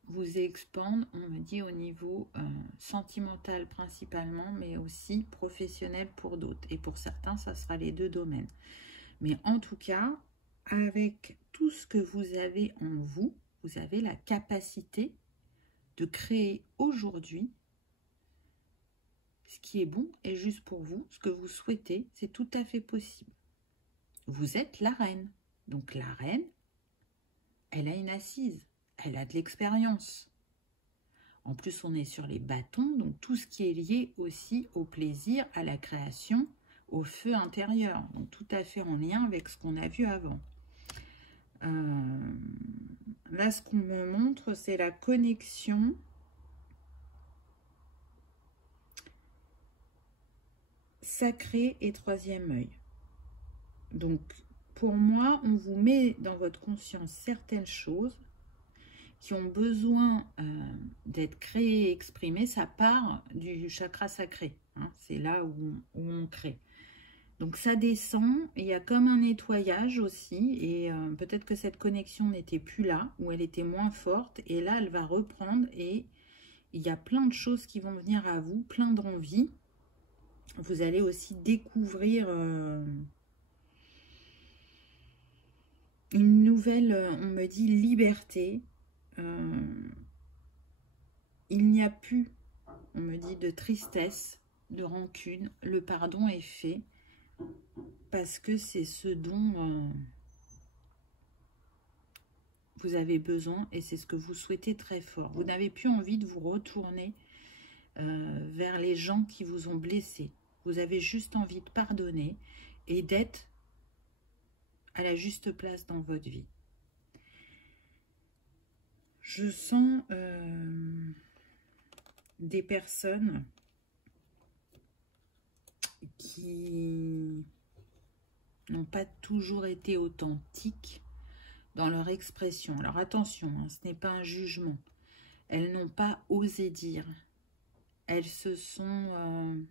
vous expandre, on me dit, au niveau sentimental principalement, mais aussi professionnel pour d'autres. Et pour certains, ça sera les deux domaines. Mais en tout cas, avec tout ce que vous avez en vous, vous avez la capacité de créer aujourd'hui ce qui est bon et juste pour vous, ce que vous souhaitez, c'est tout à fait possible. Vous êtes la reine. Donc la reine, elle a une assise, elle a de l'expérience. En plus, on est sur les bâtons, donc tout ce qui est lié aussi au plaisir, à la création, au feu intérieur. Donc tout à fait en lien avec ce qu'on a vu avant. Là, ce qu'on me montre, c'est la connexion sacrée et troisième œil. Donc, pour moi, on vous met dans votre conscience certaines choses qui ont besoin d'être créées et exprimées. Ça part du chakra sacré. Hein, c'est là où on crée. Donc ça descend, il y a comme un nettoyage aussi, et peut-être que cette connexion n'était plus là, ou elle était moins forte, et là elle va reprendre, et il y a plein de choses qui vont venir à vous, plein d'envies. Vous allez aussi découvrir une nouvelle, on me dit, liberté. Il n'y a plus, on me dit, de tristesse, de rancune, le pardon est fait. Parce que c'est ce dont vous avez besoin et c'est ce que vous souhaitez très fort. Vous n'avez plus envie de vous retourner vers les gens qui vous ont blessé. Vous avez juste envie de pardonner et d'être à la juste place dans votre vie. Je sens des personnes qui n'ont pas toujours été authentiques dans leur expression. Alors attention, hein, ce n'est pas un jugement. Elles n'ont pas osé dire. Elles se sont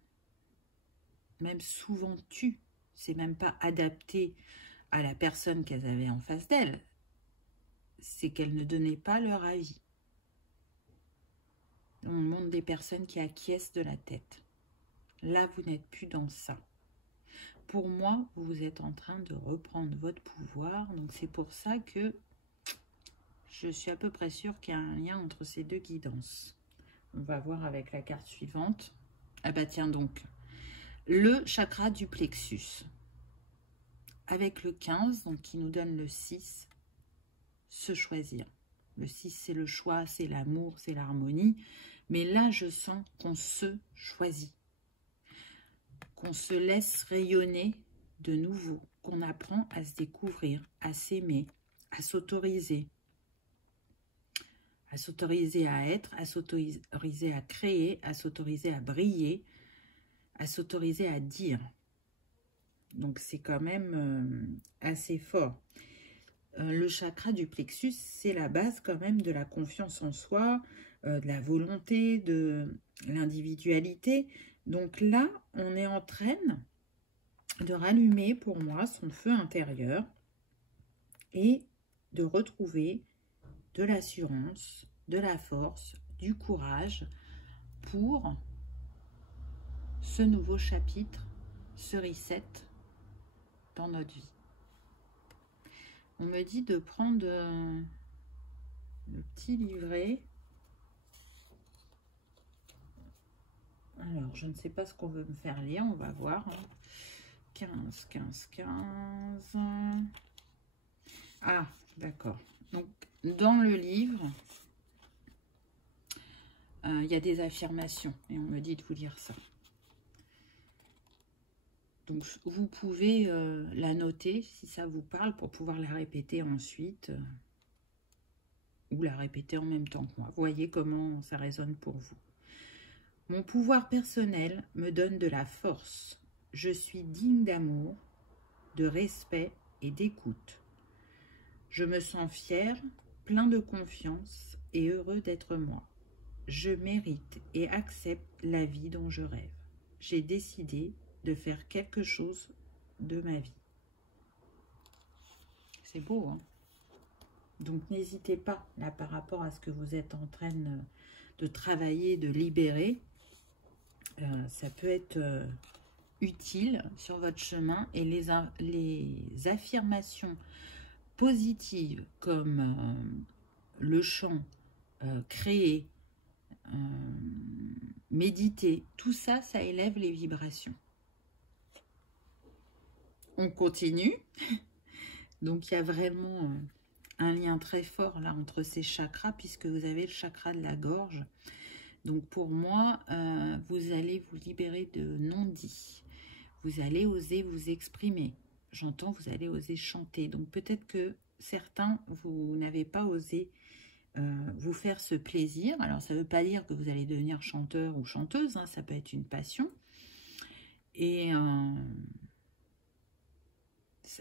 même souvent tues. C'est même pas adapté à la personne qu'elles avaient en face d'elles. C'est qu'elles ne donnaient pas leur avis. On montre des personnes qui acquiescent de la tête. Là, vous n'êtes plus dans ça. Pour moi, vous êtes en train de reprendre votre pouvoir. Donc, c'est pour ça que je suis à peu près sûre qu'il y a un lien entre ces deux guidances. On va voir avec la carte suivante. Ah bah tiens donc, le chakra du plexus. Avec le 15, donc qui nous donne le 6, se choisir. Le 6, c'est le choix, c'est l'amour, c'est l'harmonie. Mais là, je sens qu'on se choisit. Qu'on se laisse rayonner de nouveau, qu'on apprend à se découvrir, à s'aimer, à s'autoriser à être, à s'autoriser à créer, à s'autoriser à briller, à s'autoriser à dire. Donc c'est quand même assez fort. Le chakra du plexus, c'est la base quand même de la confiance en soi, de la volonté, de l'individualité. Donc là, on est en train de rallumer pour moi son feu intérieur et de retrouver de l'assurance, de la force, du courage pour ce nouveau chapitre, ce reset dans notre vie. On me dit de prendre le petit livret. Alors, je ne sais pas ce qu'on veut me faire lire, on va voir. 15, 15, 15. Ah, d'accord. Donc, dans le livre, il y a des affirmations et on me dit de vous lire ça. Donc, vous pouvez la noter si ça vous parle pour pouvoir la répéter ensuite ou la répéter en même temps que moi. Voyez comment ça résonne pour vous. Mon pouvoir personnel me donne de la force. Je suis digne d'amour, de respect et d'écoute. Je me sens fier, plein de confiance et heureux d'être moi. Je mérite et accepte la vie dont je rêve. J'ai décidé de faire quelque chose de ma vie. C'est beau, hein? Donc n'hésitez pas, là, par rapport à ce que vous êtes en train de travailler, de libérer. Ça peut être utile sur votre chemin. Et les affirmations positives comme le chant, créer, méditer, tout ça, ça élève les vibrations. On continue. Donc, il y a vraiment un lien très fort là entre ces chakras, puisque vous avez le chakra de la gorge. Donc, pour moi, vous allez vous libérer de non-dits. vous allez oser vous exprimer. J'entends, vous allez oser chanter. Donc peut-être que certains, vous n'avez pas osé vous faire ce plaisir. Alors ça ne veut pas dire que vous allez devenir chanteur ou chanteuse, hein, ça peut être une passion. Et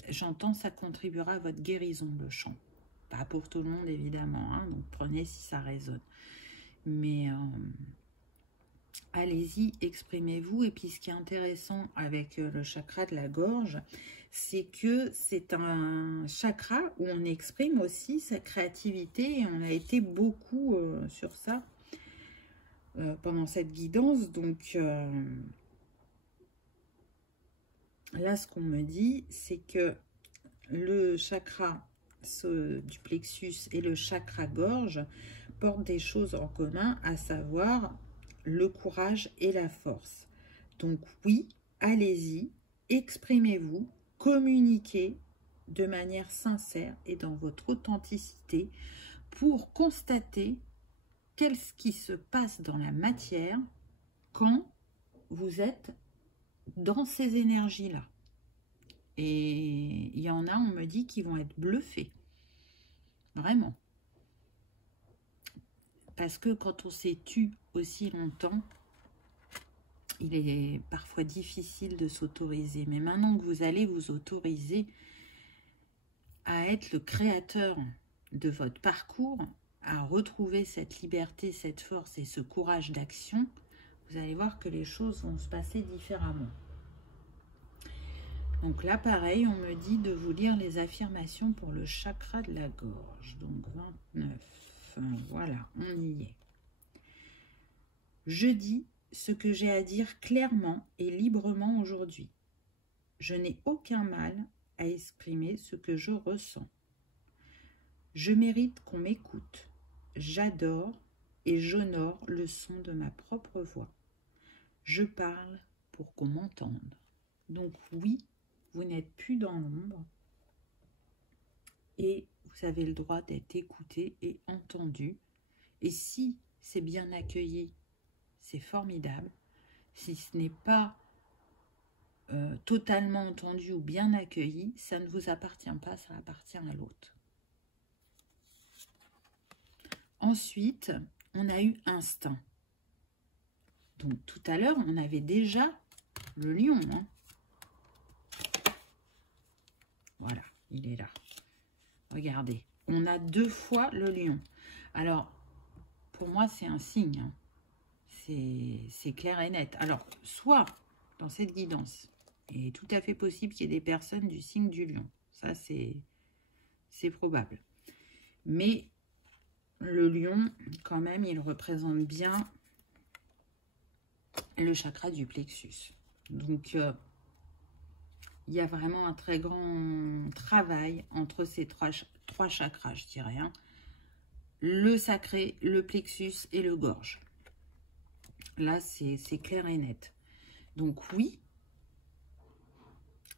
j'entends, ça contribuera à votre guérison, le chant. Pas pour tout le monde, évidemment, hein, donc prenez si ça résonne. Mais allez-y, exprimez-vous. Et puis ce qui est intéressant avec le chakra de la gorge, c'est que c'est un chakra où on exprime aussi sa créativité. Et on a été beaucoup sur ça pendant cette guidance. Donc là, ce qu'on me dit, c'est que le chakra du plexus et le chakra gorge portent des choses en commun, à savoir le courage et la force. Donc oui, allez-y, exprimez-vous, communiquez de manière sincère et dans votre authenticité pour constater qu'est-ce qui se passe dans la matière quand vous êtes dans ces énergies-là. Et il y en a, on me dit, qui vont être bluffés. Vraiment. Parce que quand on s'est tu aussi longtemps, il est parfois difficile de s'autoriser. Mais maintenant que vous allez vous autoriser à être le créateur de votre parcours, à retrouver cette liberté, cette force et ce courage d'action, vous allez voir que les choses vont se passer différemment. Donc là, pareil, on me dit de vous lire les affirmations pour le chakra de la gorge. Donc 29, voilà, on y est. Je dis ce que j'ai à dire clairement et librement aujourd'hui. Je n'ai aucun mal à exprimer ce que je ressens. Je mérite qu'on m'écoute. J'adore et j'honore le son de ma propre voix. Je parle pour qu'on m'entende. Donc oui, vous n'êtes plus dans l'ombre et vous avez le droit d'être écouté et entendu. Et si c'est bien accueilli, c'est formidable. Si ce n'est pas totalement entendu ou bien accueilli, ça ne vous appartient pas, ça appartient à l'autre. Ensuite, on a eu instinct. Donc tout à l'heure, on avait déjà le lion, hein. Voilà, il est là. Regardez, on a 2 fois le lion. Alors, pour moi, c'est un signe. Hein. C'est clair et net. Alors, soit dans cette guidance, il est tout à fait possible qu'il y ait des personnes du signe du lion. Ça, c'est probable. Mais le lion, quand même, il représente bien le chakra du plexus. Donc, il y a vraiment un très grand travail entre ces trois chakras, je dirais. Hein. Le sacré, le plexus et le gorge. Là, c'est clair et net. Donc oui,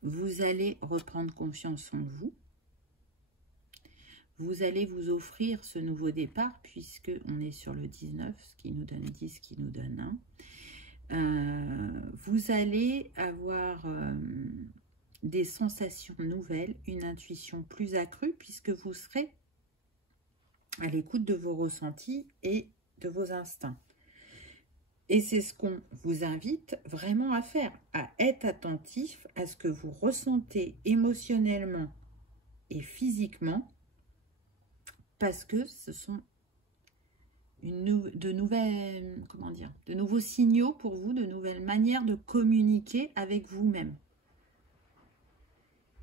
vous allez reprendre confiance en vous. Vous allez vous offrir ce nouveau départ, puisque on est sur le 19, ce qui nous donne 10, ce qui nous donne 1. Vous allez avoir des sensations nouvelles, une intuition plus accrue, puisque vous serez à l'écoute de vos ressentis et de vos instincts. Et c'est ce qu'on vous invite vraiment à faire, à être attentif à ce que vous ressentez émotionnellement et physiquement, parce que ce sont de nouveaux signaux pour vous, de nouvelles manières de communiquer avec vous-même.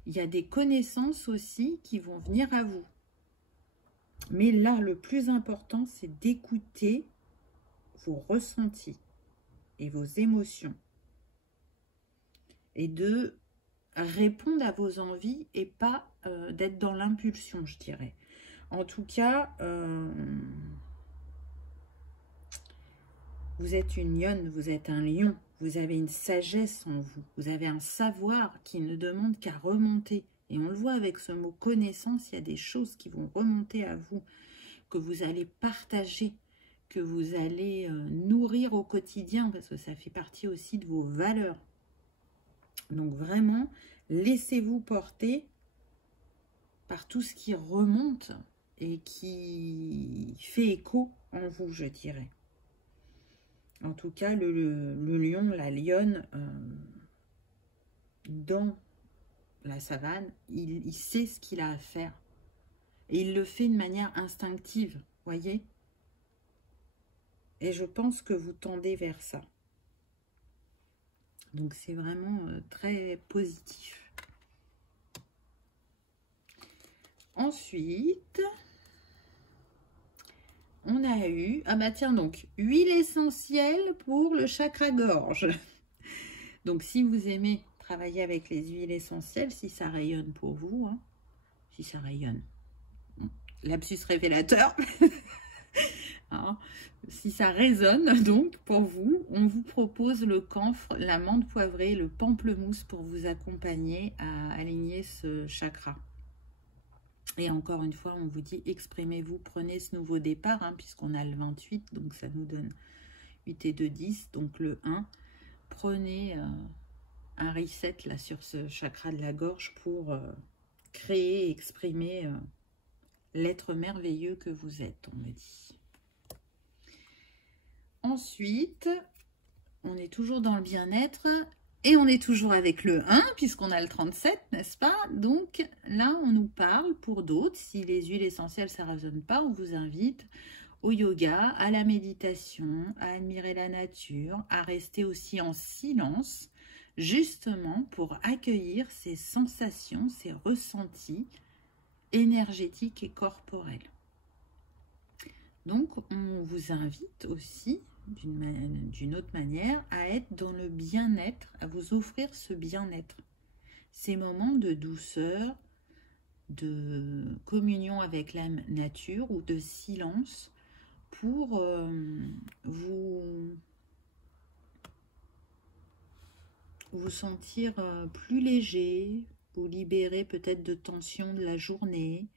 Il y a des connaissances aussi qui vont venir à vous. Mais là, le plus important, c'est d'écouter vos ressentis et vos émotions. Et de répondre à vos envies et pas d'être dans l'impulsion, je dirais. En tout cas, vous êtes une lionne, vous êtes un lion. Vous avez une sagesse en vous. Vous avez un savoir qui ne demande qu'à remonter. Et on le voit avec ce mot connaissance, il y a des choses qui vont remonter à vous, que vous allez partager, que vous allez nourrir au quotidien, parce que ça fait partie aussi de vos valeurs. Donc vraiment, laissez-vous porter par tout ce qui remonte et qui fait écho en vous, je dirais. En tout cas, le lion, la lionne, dans la savane, il sait ce qu'il a à faire. Et il le fait de manière instinctive, voyez? Et je pense que vous tendez vers ça. Donc c'est vraiment très positif. Ensuite, on a eu, ah bah tiens donc, huile essentielle pour le chakra gorge. Donc si vous aimez travailler avec les huiles essentielles, si ça rayonne pour vous, hein, si ça rayonne, lapsus révélateur, hein, si ça résonne donc pour vous, on vous propose le camphre, la menthe poivrée, le pamplemousse pour vous accompagner à aligner ce chakra. Et encore une fois, on vous dit, exprimez-vous, prenez ce nouveau départ, hein, puisqu'on a le 28, donc ça nous donne 8 et 2, 10, donc le 1. Prenez un reset là sur ce chakra de la gorge pour créer, exprimer l'être merveilleux que vous êtes, on me dit. Ensuite, on est toujours dans le bien-être et on est toujours avec le 1 puisqu'on a le 37, n'est-ce pas? Donc là, on nous parle pour d'autres. Si les huiles essentielles, ça ne résonne pas, on vous invite au yoga, à la méditation, à admirer la nature, à rester aussi en silence, justement pour accueillir ces sensations, ces ressentis énergétiques et corporels. Donc, on vous invite aussi, d'une autre manière, à être dans le bien-être, à vous offrir ce bien-être. Ces moments de douceur, de communion avec la nature ou de silence pour vous sentir plus léger, vous libérer peut-être de tension de la journée.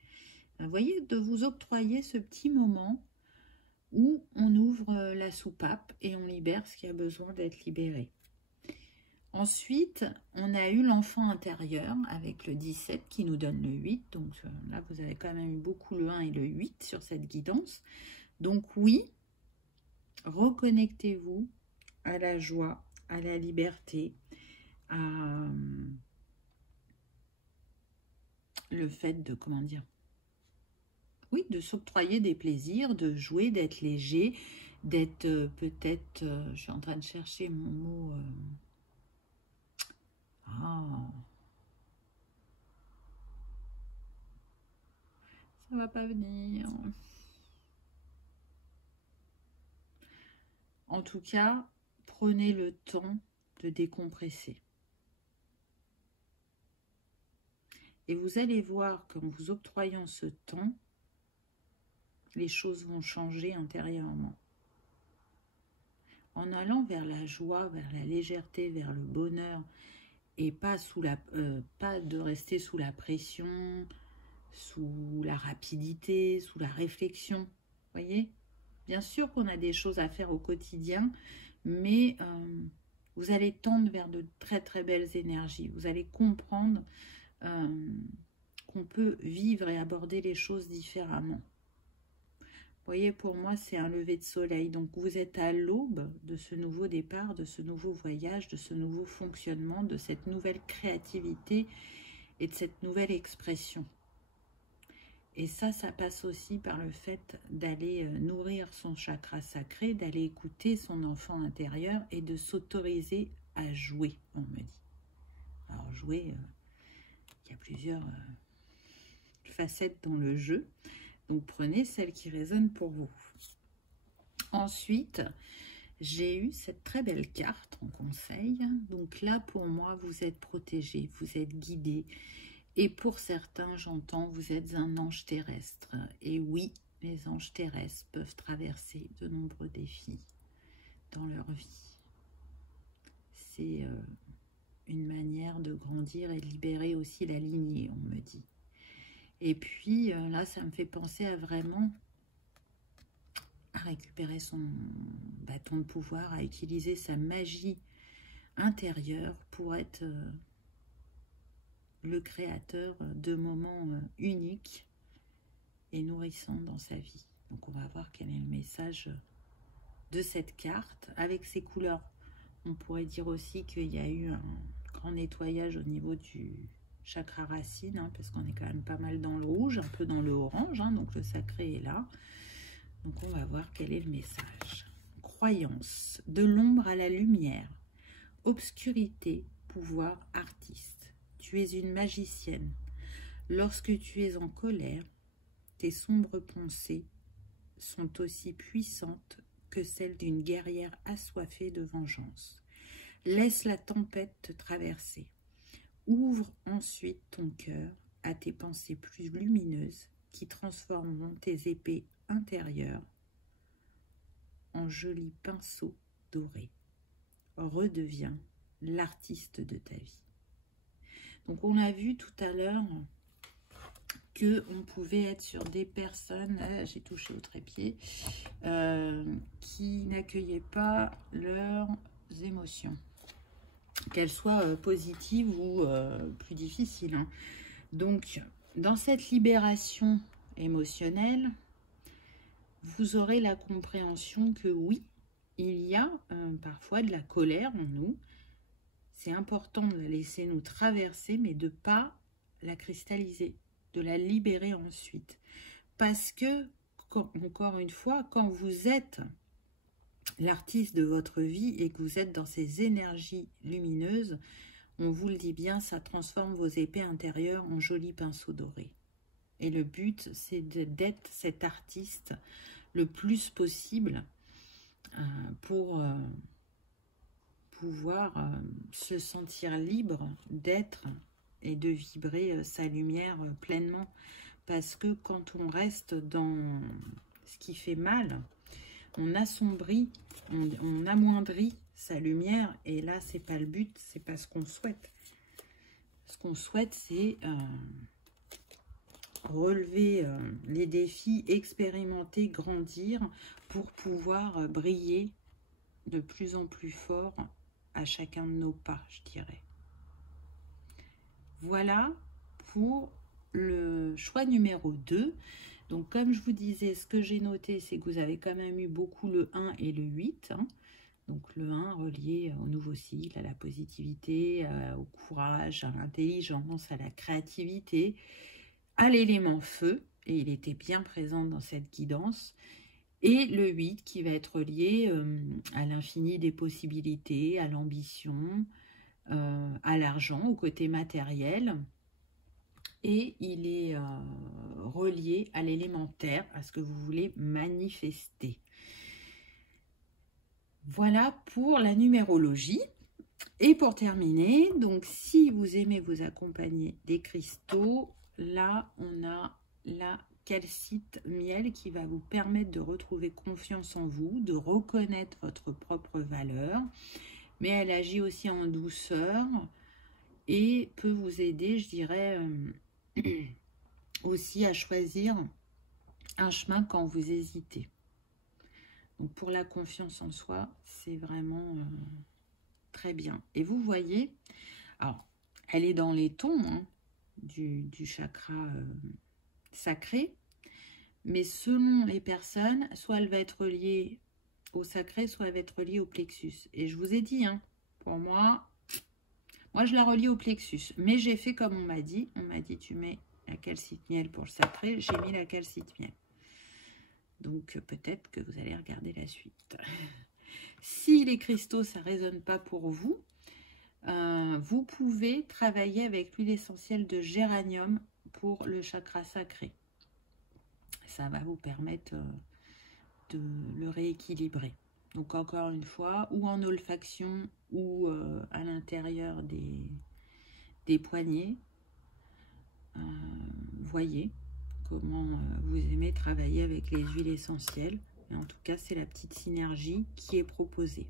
Vous voyez, de vous octroyer ce petit moment où on ouvre la soupape et on libère ce qui a besoin d'être libéré. Ensuite, on a eu l'enfant intérieur avec le 17 qui nous donne le 8. Donc là, vous avez quand même eu beaucoup le 1 et le 8 sur cette guidance. Donc oui, reconnectez-vous à la joie, à la liberté, à le fait de, comment dire, oui, de s'octroyer des plaisirs, de jouer, d'être léger, d'être peut-être, je suis en train de chercher mon mot, ça va pas venir. En tout cas, prenez le temps de décompresser. Et vous allez voir qu'en vous octroyant ce temps, les choses vont changer intérieurement. En allant vers la joie, vers la légèreté, vers le bonheur, et pas, pas de rester sous la pression, sous la rapidité, sous la réflexion. Voyez? Bien sûr qu'on a des choses à faire au quotidien, mais vous allez tendre vers de très très belles énergies. Vous allez comprendre qu'on peut vivre et aborder les choses différemment. Vous voyez, pour moi, c'est un lever de soleil. Donc, vous êtes à l'aube de ce nouveau départ, de ce nouveau voyage, de ce nouveau fonctionnement, de cette nouvelle créativité et de cette nouvelle expression. Et ça passe aussi par le fait d'aller nourrir son chakra sacré, d'aller écouter son enfant intérieur et de s'autoriser à jouer, on me dit. Alors, jouer, il y a plusieurs facettes dans le jeu. Donc, prenez celle qui résonne pour vous. Ensuite, j'ai eu cette très belle carte en conseil. Donc là, pour moi, vous êtes protégé, vous êtes guidé. Et pour certains, j'entends, vous êtes un ange terrestre. Et oui, les anges terrestres peuvent traverser de nombreux défis dans leur vie. C'est une manière de grandir et de libérer aussi la lignée, on me dit. Et puis là, ça me fait penser à vraiment récupérer son bâton de pouvoir, à utiliser sa magie intérieur pour être le créateur de moments uniques et nourrissants dans sa vie. Donc on va voir quel est le message de cette carte avec ses couleurs. On pourrait dire aussi qu'il y a eu un grand nettoyage au niveau du chakra racine, hein, parce qu'on est quand même pas mal dans le rouge, un peu dans le orange, hein, donc le sacré est là. Donc on va voir quel est le message. Croyance, de l'ombre à la lumière, obscurité, pouvoir, artiste. Tu es une magicienne. Lorsque tu es en colère, tes sombres pensées sont aussi puissantes que celles d'une guerrière assoiffée de vengeance. Laisse la tempête te traverser. Ouvre ensuite ton cœur à tes pensées plus lumineuses qui transformeront tes épées intérieures en jolis pinceaux dorés. Redeviens l'artiste de ta vie. Donc on a vu tout à l'heure que on pouvait être sur des personnes, j'ai touché au trépied, qui n'accueillaient pas leurs émotions, qu'elles soient positives ou plus difficiles, hein. Donc dans cette libération émotionnelle, vous aurez la compréhension que oui, il y a parfois de la colère en nous. C'est important de la laisser nous traverser, mais de ne pas la cristalliser, de la libérer ensuite. Parce que, encore une fois, quand vous êtes l'artiste de votre vie et que vous êtes dans ces énergies lumineuses, on vous le dit bien, ça transforme vos épées intérieures en jolis pinceaux dorés. Et le but, c'est d'être cet artiste le plus possible pour pouvoir se sentir libre d'être et de vibrer sa lumière pleinement. Parce que quand on reste dans ce qui fait mal, on assombrit, on amoindrit sa lumière. Et là, c'est pas le but, c'est pas ce qu'on souhaite. Ce qu'on souhaite, c'est relever les défis, expérimenter, grandir pour pouvoir briller de plus en plus fort à chacun de nos pas, je dirais. Voilà pour le choix numéro 2. Donc, comme je vous disais, ce que j'ai noté, c'est que vous avez quand même eu beaucoup le 1 et le 8. Hein. Donc, le 1 relié au nouveau cycle, à la positivité, au courage, à l'intelligence, à la créativité, à l'élément feu. Et il était bien présent dans cette guidance. Et le 8 qui va être lié à l'infini des possibilités, à l'ambition, à l'argent, au côté matériel. Et il est relié à l'élémentaire, à ce que vous voulez manifester. Voilà pour la numérologie. Et pour terminer, donc si vous aimez vous accompagner des cristaux, là on a la calcite miel qui va vous permettre de retrouver confiance en vous, de reconnaître votre propre valeur, mais elle agit aussi en douceur et peut vous aider, je dirais, aussi à choisir un chemin quand vous hésitez. Donc pour la confiance en soi, c'est vraiment très bien. Et vous voyez, alors elle est dans les tons hein, du chakra sacré, mais selon les personnes, soit elle va être liée au sacré, soit elle va être liée au plexus. Et je vous ai dit, hein, pour moi je la relie au plexus, mais j'ai fait comme on m'a dit tu mets la calcite miel pour le sacré, j'ai mis la calcite miel. Donc peut-être que vous allez regarder la suite. Si les cristaux, ça ne résonne pas pour vous, vous pouvez travailler avec l'huile essentielle de géranium pour le chakra sacré. Ça va vous permettre de le rééquilibrer. Donc encore une fois, ou en olfaction ou à l'intérieur des poignets. Voyez comment vous aimez travailler avec les huiles essentielles. Et en tout cas, c'est la petite synergie qui est proposée.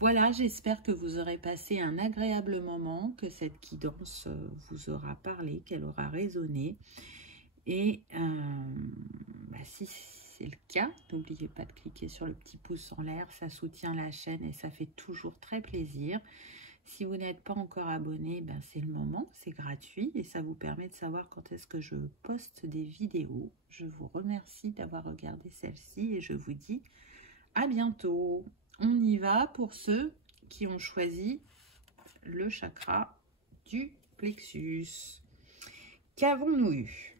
Voilà, j'espère que vous aurez passé un agréable moment, que cette guidance vous aura parlé, qu'elle aura résonné. Et si c'est le cas. N'oubliez pas de cliquer sur le petit pouce en l'air, ça soutient la chaîne et ça fait toujours très plaisir. Si vous n'êtes pas encore abonné, ben c'est le moment, c'est gratuit et ça vous permet de savoir quand est-ce que je poste des vidéos. Je vous remercie d'avoir regardé celle-ci et je vous dis à bientôt. On y va pour ceux qui ont choisi le chakra du plexus. Qu'avons-nous eu?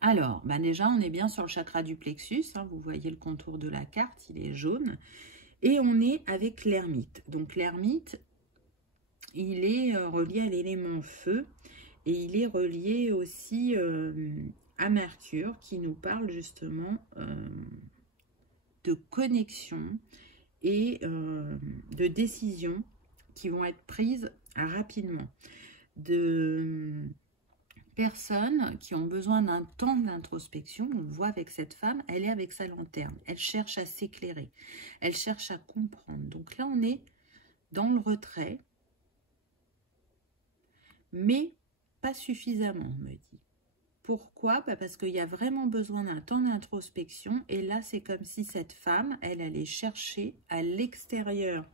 Alors, ben déjà, on est bien sur le chakra du plexus. Hein, vous voyez le contour de la carte, il est jaune. Et on est avec l'ermite. Donc, l'ermite, il est relié à l'élément feu. Et il est relié aussi à Mercure, qui nous parle justement de connexion et de décisions qui vont être prises rapidement. De personnes qui ont besoin d'un temps d'introspection. On le voit avec cette femme, elle est avec sa lanterne. Elle cherche à s'éclairer. Elle cherche à comprendre. Donc là, on est dans le retrait, mais pas suffisamment, on me dit. Pourquoi? Parce qu'il y a vraiment besoin d'un temps d'introspection. Et là, c'est comme si cette femme, elle allait chercher à l'extérieur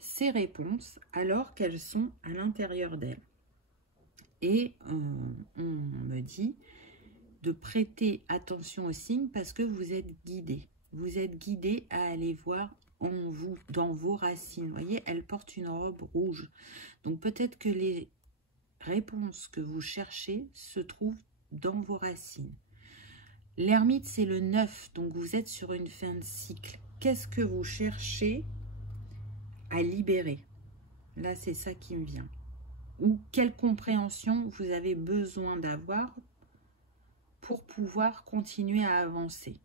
ses réponses alors qu'elles sont à l'intérieur d'elle. Et on me dit de prêter attention aux signes parce que vous êtes guidé. Vous êtes guidé à aller voir en vous, dans vos racines. Vous voyez, elle porte une robe rouge. Donc peut-être que les réponses que vous cherchez se trouvent dans vos racines. L'ermite, c'est le 9, donc vous êtes sur une fin de cycle. Qu'est-ce que vous cherchez à libérer? Là, c'est ça qui me vient. Ou quelle compréhension vous avez besoin d'avoir pour pouvoir continuer à avancer.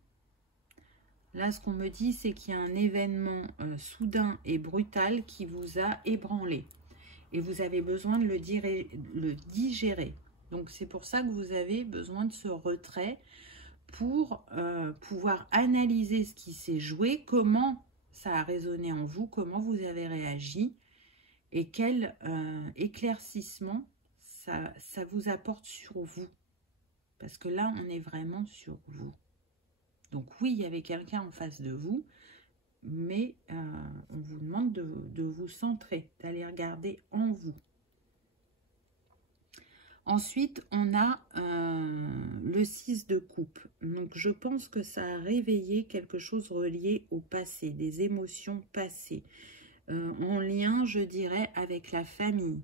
Là, ce qu'on me dit, c'est qu'il y a un événement soudain et brutal qui vous a ébranlé. Et vous avez besoin de le digérer. Donc, c'est pour ça que vous avez besoin de ce retrait pour pouvoir analyser ce qui s'est joué, comment ça a résonné en vous, comment vous avez réagi et quel éclaircissement ça vous apporte sur vous. Parce que là, on est vraiment sur vous. Donc oui, il y avait quelqu'un en face de vous, mais on vous demande de vous centrer, d'aller regarder en vous. Ensuite, on a le 6 de coupe. Donc, je pense que ça a réveillé quelque chose relié au passé, des émotions passées. En lien, je dirais, avec la famille.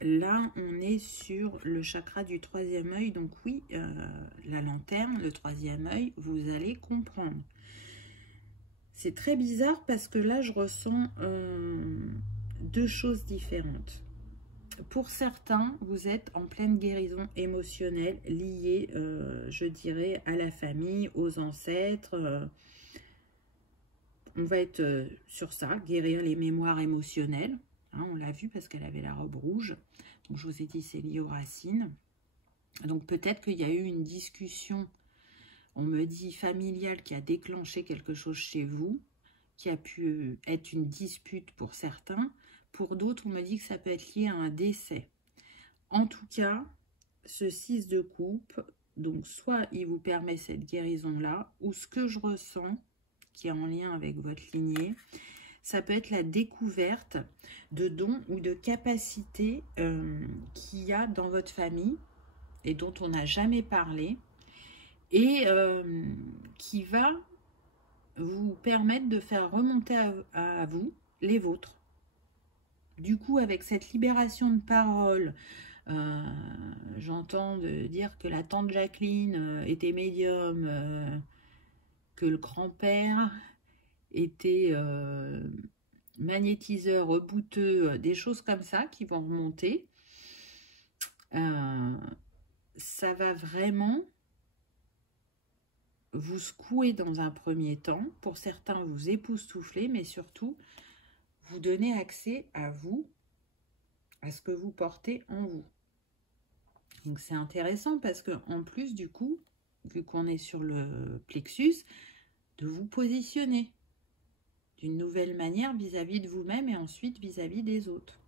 Là, on est sur le chakra du troisième œil. Donc oui, la lanterne, le troisième œil, vous allez comprendre. C'est très bizarre parce que là, je ressens deux choses différentes. Pour certains, vous êtes en pleine guérison émotionnelle liée, je dirais, à la famille, aux ancêtres. On va être sur ça, guérir les mémoires émotionnelles. Hein, on l'a vu parce qu'elle avait la robe rouge. Donc, je vous ai dit, c'est lié aux racines. Donc, peut-être qu'il y a eu une discussion, on me dit, familiale qui a déclenché quelque chose chez vous, qui a pu être une dispute pour certains. Pour d'autres, on me dit que ça peut être lié à un décès. En tout cas, ce 6 de coupe, donc soit il vous permet cette guérison-là, ou ce que je ressens, qui est en lien avec votre lignée, ça peut être la découverte de dons ou de capacités qu'il y a dans votre famille et dont on n'a jamais parlé et qui va vous permettre de faire remonter à vous les vôtres. Du coup, avec cette libération de parole, j'entends dire que la tante Jacqueline était médium, que le grand-père était magnétiseur, rebouteux, des choses comme ça qui vont remonter. Ça va vraiment vous secouer dans un premier temps. Pour certains, vous époustoufler, mais surtout, vous donner accès à vous, à ce que vous portez en vous. Donc, c'est intéressant parce que en plus, du coup, vu qu'on est sur le plexus, de vous positionner d'une nouvelle manière vis-à-vis de vous-même et ensuite vis-à-vis des autres.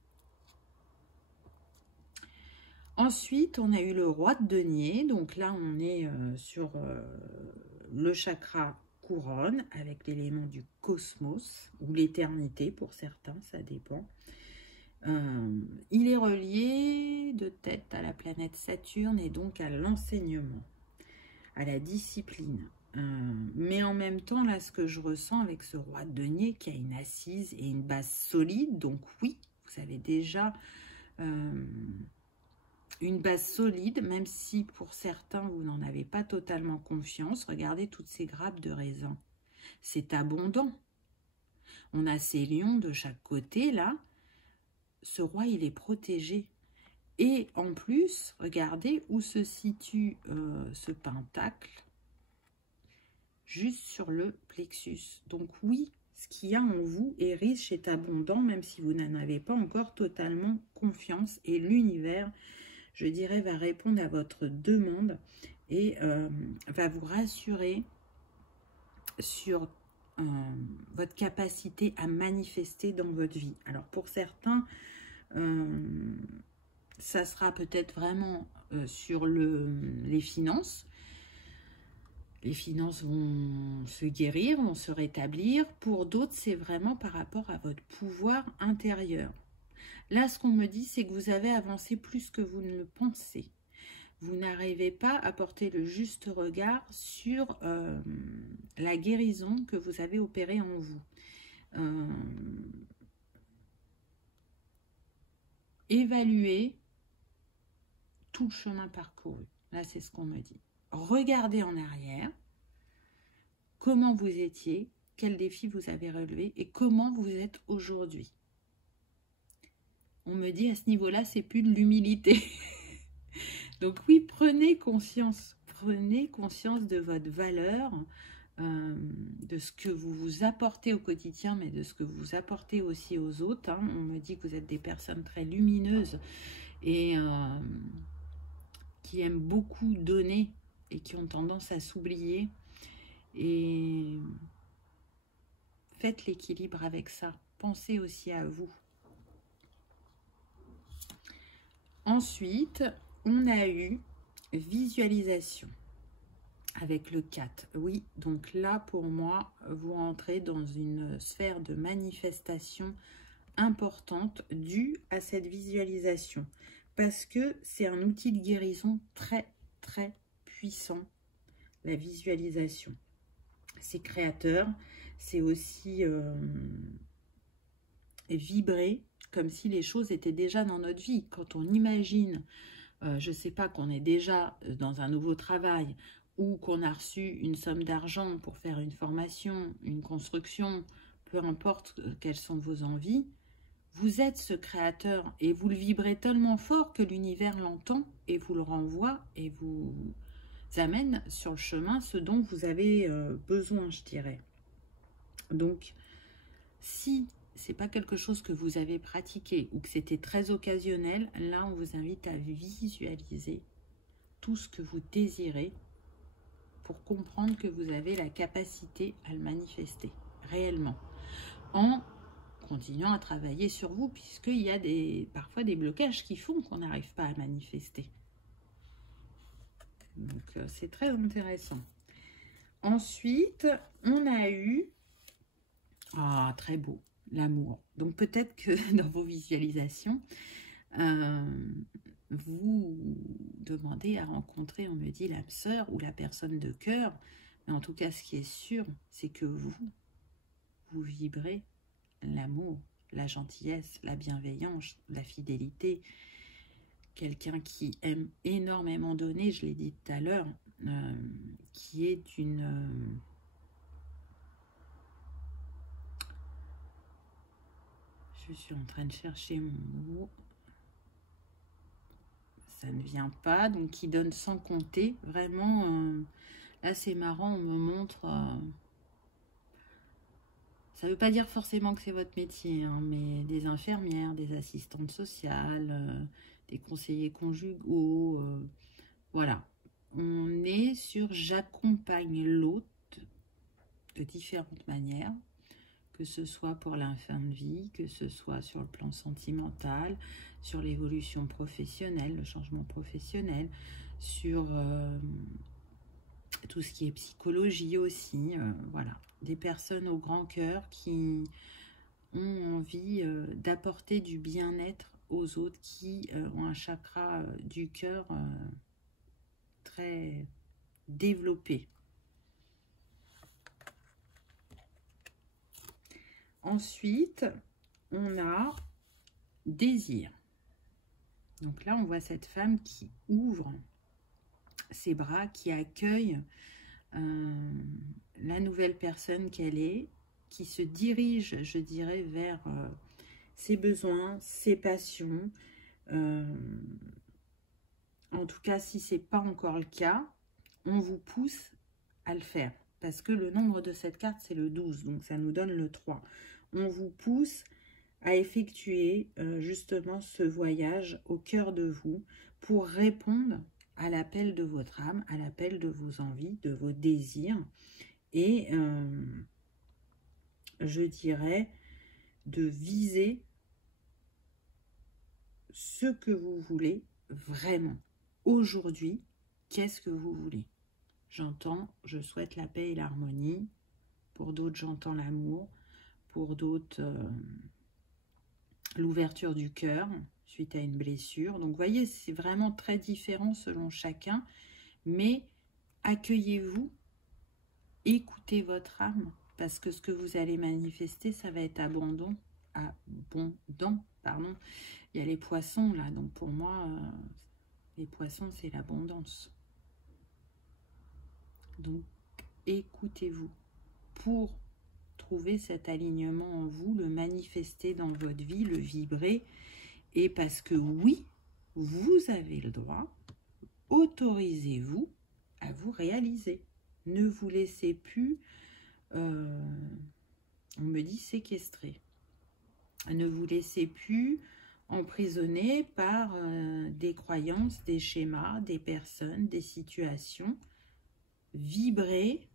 Ensuite, on a eu le roi de denier. Donc là, on est sur le chakra couronne avec l'élément du cosmos ou l'éternité pour certains, ça dépend. Il est relié de tête à la planète Saturne et donc à l'enseignement, à la discipline. Mais en même temps, là, ce que je ressens avec ce roi de denier qui a une assise et une base solide, donc oui, vous avez déjà une base solide, même si pour certains, vous n'en avez pas totalement confiance. Regardez toutes ces grappes de raisin. C'est abondant. On a ces lions de chaque côté, là. Ce roi, il est protégé. Et en plus, regardez où se situe ce pentacle. Juste sur le plexus. Donc oui, ce qu'il y a en vous est riche, est abondant, même si vous n'en avez pas encore totalement confiance. Et l'univers, je dirais, va répondre à votre demande et va vous rassurer sur votre capacité à manifester dans votre vie. Alors pour certains, ça sera peut-être vraiment sur les finances. Les finances vont se guérir, vont se rétablir. Pour d'autres, c'est vraiment par rapport à votre pouvoir intérieur. Là, ce qu'on me dit, c'est que vous avez avancé plus que vous ne le pensez. Vous n'arrivez pas à porter le juste regard sur la guérison que vous avez opérée en vous. Évaluez tout le chemin parcouru. Là, c'est ce qu'on me dit. Regardez en arrière, comment vous étiez, quels défis vous avez relevés et comment vous êtes aujourd'hui. On me dit à ce niveau-là, c'est plus de l'humilité. Donc oui, prenez conscience de votre valeur, de ce que vous vous apportez au quotidien, mais de ce que vous apportez aussi aux autres. Hein. On me dit que vous êtes des personnes très lumineuses et qui aiment beaucoup donner et qui ont tendance à s'oublier. Et faites l'équilibre avec ça. Pensez aussi à vous. Ensuite, on a eu visualisation avec le 4. Oui, donc là, pour moi, vous rentrez dans une sphère de manifestation importante due à cette visualisation. Parce que c'est un outil de guérison très, très puissant, la visualisation. C'est créateur, c'est aussi vibrer comme si les choses étaient déjà dans notre vie. Quand on imagine, je ne sais pas, qu'on est déjà dans un nouveau travail ou qu'on a reçu une somme d'argent pour faire une formation, une construction, peu importe quelles sont vos envies, vous êtes ce créateur et vous le vibrez tellement fort que l'univers l'entend et vous le renvoie et vous amène sur le chemin ce dont vous avez besoin, je dirais. Donc, si c'est pas quelque chose que vous avez pratiqué ou que c'était très occasionnel, là, on vous invite à visualiser tout ce que vous désirez pour comprendre que vous avez la capacité à le manifester réellement, en continuant à travailler sur vous, puisqu'il y a parfois des blocages qui font qu'on n'arrive pas à manifester. Donc, c'est très intéressant. Ensuite, on a eu... Ah, très beau, l'amour. Donc, peut-être que dans vos visualisations, vous demandez à rencontrer, on me dit, l'âme sœur ou la personne de cœur. Mais en tout cas, ce qui est sûr, c'est que vous vibrez l'amour, la gentillesse, la bienveillance, la fidélité. Quelqu'un qui aime énormément donner, je l'ai dit tout à l'heure, qui est d'une... je suis en train de chercher mon mot. Ça ne vient pas, donc qui donne sans compter. Vraiment, là c'est marrant, on me montre... ça ne veut pas dire forcément que c'est votre métier, hein, mais des infirmières, des assistantes sociales, des conseillers conjugaux, voilà. On est sur j'accompagne l'autre de différentes manières, que ce soit pour la fin de vie, que ce soit sur le plan sentimental, sur l'évolution professionnelle, le changement professionnel, sur tout ce qui est psychologie aussi, voilà. Des personnes au grand cœur qui ont envie d'apporter du bien-être aux autres, qui ont un chakra du cœur très développé. Ensuite, on a désir. Donc là, on voit cette femme qui ouvre ses bras, qui accueille la nouvelle personne qu'elle est, qui se dirige, je dirais, vers ses besoins, ses passions. En tout cas, si ce n'est pas encore le cas, on vous pousse à le faire. Parce que le nombre de cette carte, c'est le 12, donc ça nous donne le 3. On vous pousse à effectuer justement ce voyage au cœur de vous pour répondre à l'appel de votre âme, à l'appel de vos envies, de vos désirs. Et je dirais de viser ce que vous voulez vraiment. Aujourd'hui, qu'est-ce que vous voulez? J'entends, je souhaite la paix et l'harmonie. Pour d'autres, j'entends l'amour. Pour d'autres, l'ouverture du cœur suite à une blessure. Donc, vous voyez, c'est vraiment très différent selon chacun. Mais accueillez-vous, écoutez votre âme, parce que ce que vous allez manifester, ça va être abondant. Pardon. Il y a les poissons, là. Donc, pour moi, les poissons, c'est l'abondance. Donc, écoutez-vous pour trouver cet alignement en vous, le manifester dans votre vie, le vibrer. Et parce que oui, vous avez le droit, autorisez-vous à vous réaliser. Ne vous laissez plus, on me dit, séquestrer. Ne vous laissez plus emprisonner par des croyances, des schémas, des personnes, des situations. Vibrez,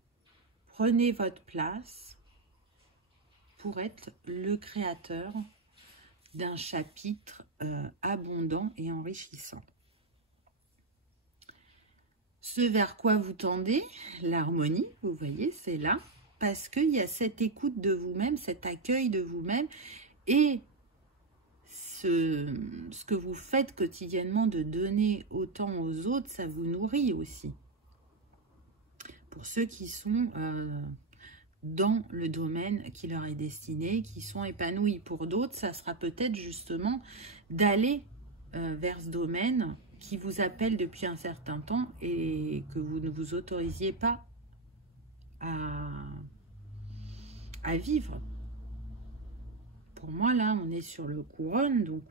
prenez votre place pour être le créateur d'un chapitre abondant et enrichissant. Ce vers quoi vous tendez, l'harmonie, vous voyez, c'est là, parce qu'il y a cette écoute de vous-même, cet accueil de vous-même, et ce que vous faites quotidiennement de donner autant aux autres, ça vous nourrit aussi. Pour ceux qui sont dans le domaine qui leur est destiné, qui sont épanouis. Pour d'autres, ça sera peut-être justement d'aller vers ce domaine qui vous appelle depuis un certain temps et que vous ne vous autorisiez pas à vivre. Pour moi, là, on est sur le couronne, donc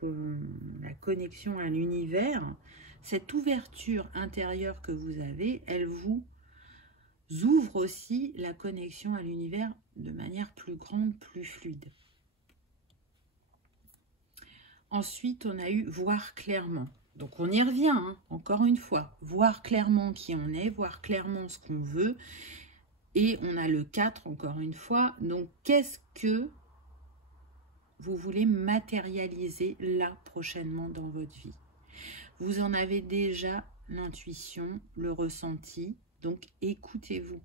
la connexion à l'univers, cette ouverture intérieure que vous avez, elle vous ouvre aussi la connexion à l'univers de manière plus grande, plus fluide. Ensuite, on a eu voir clairement. Donc, on y revient, hein, encore une fois. Voir clairement qui on est, voir clairement ce qu'on veut. Et on a le 4, encore une fois. Donc, qu'est-ce que vous voulez matérialiser là, prochainement, dans votre vie? Vous en avez déjà l'intuition, le ressenti. Donc, écoutez-vous.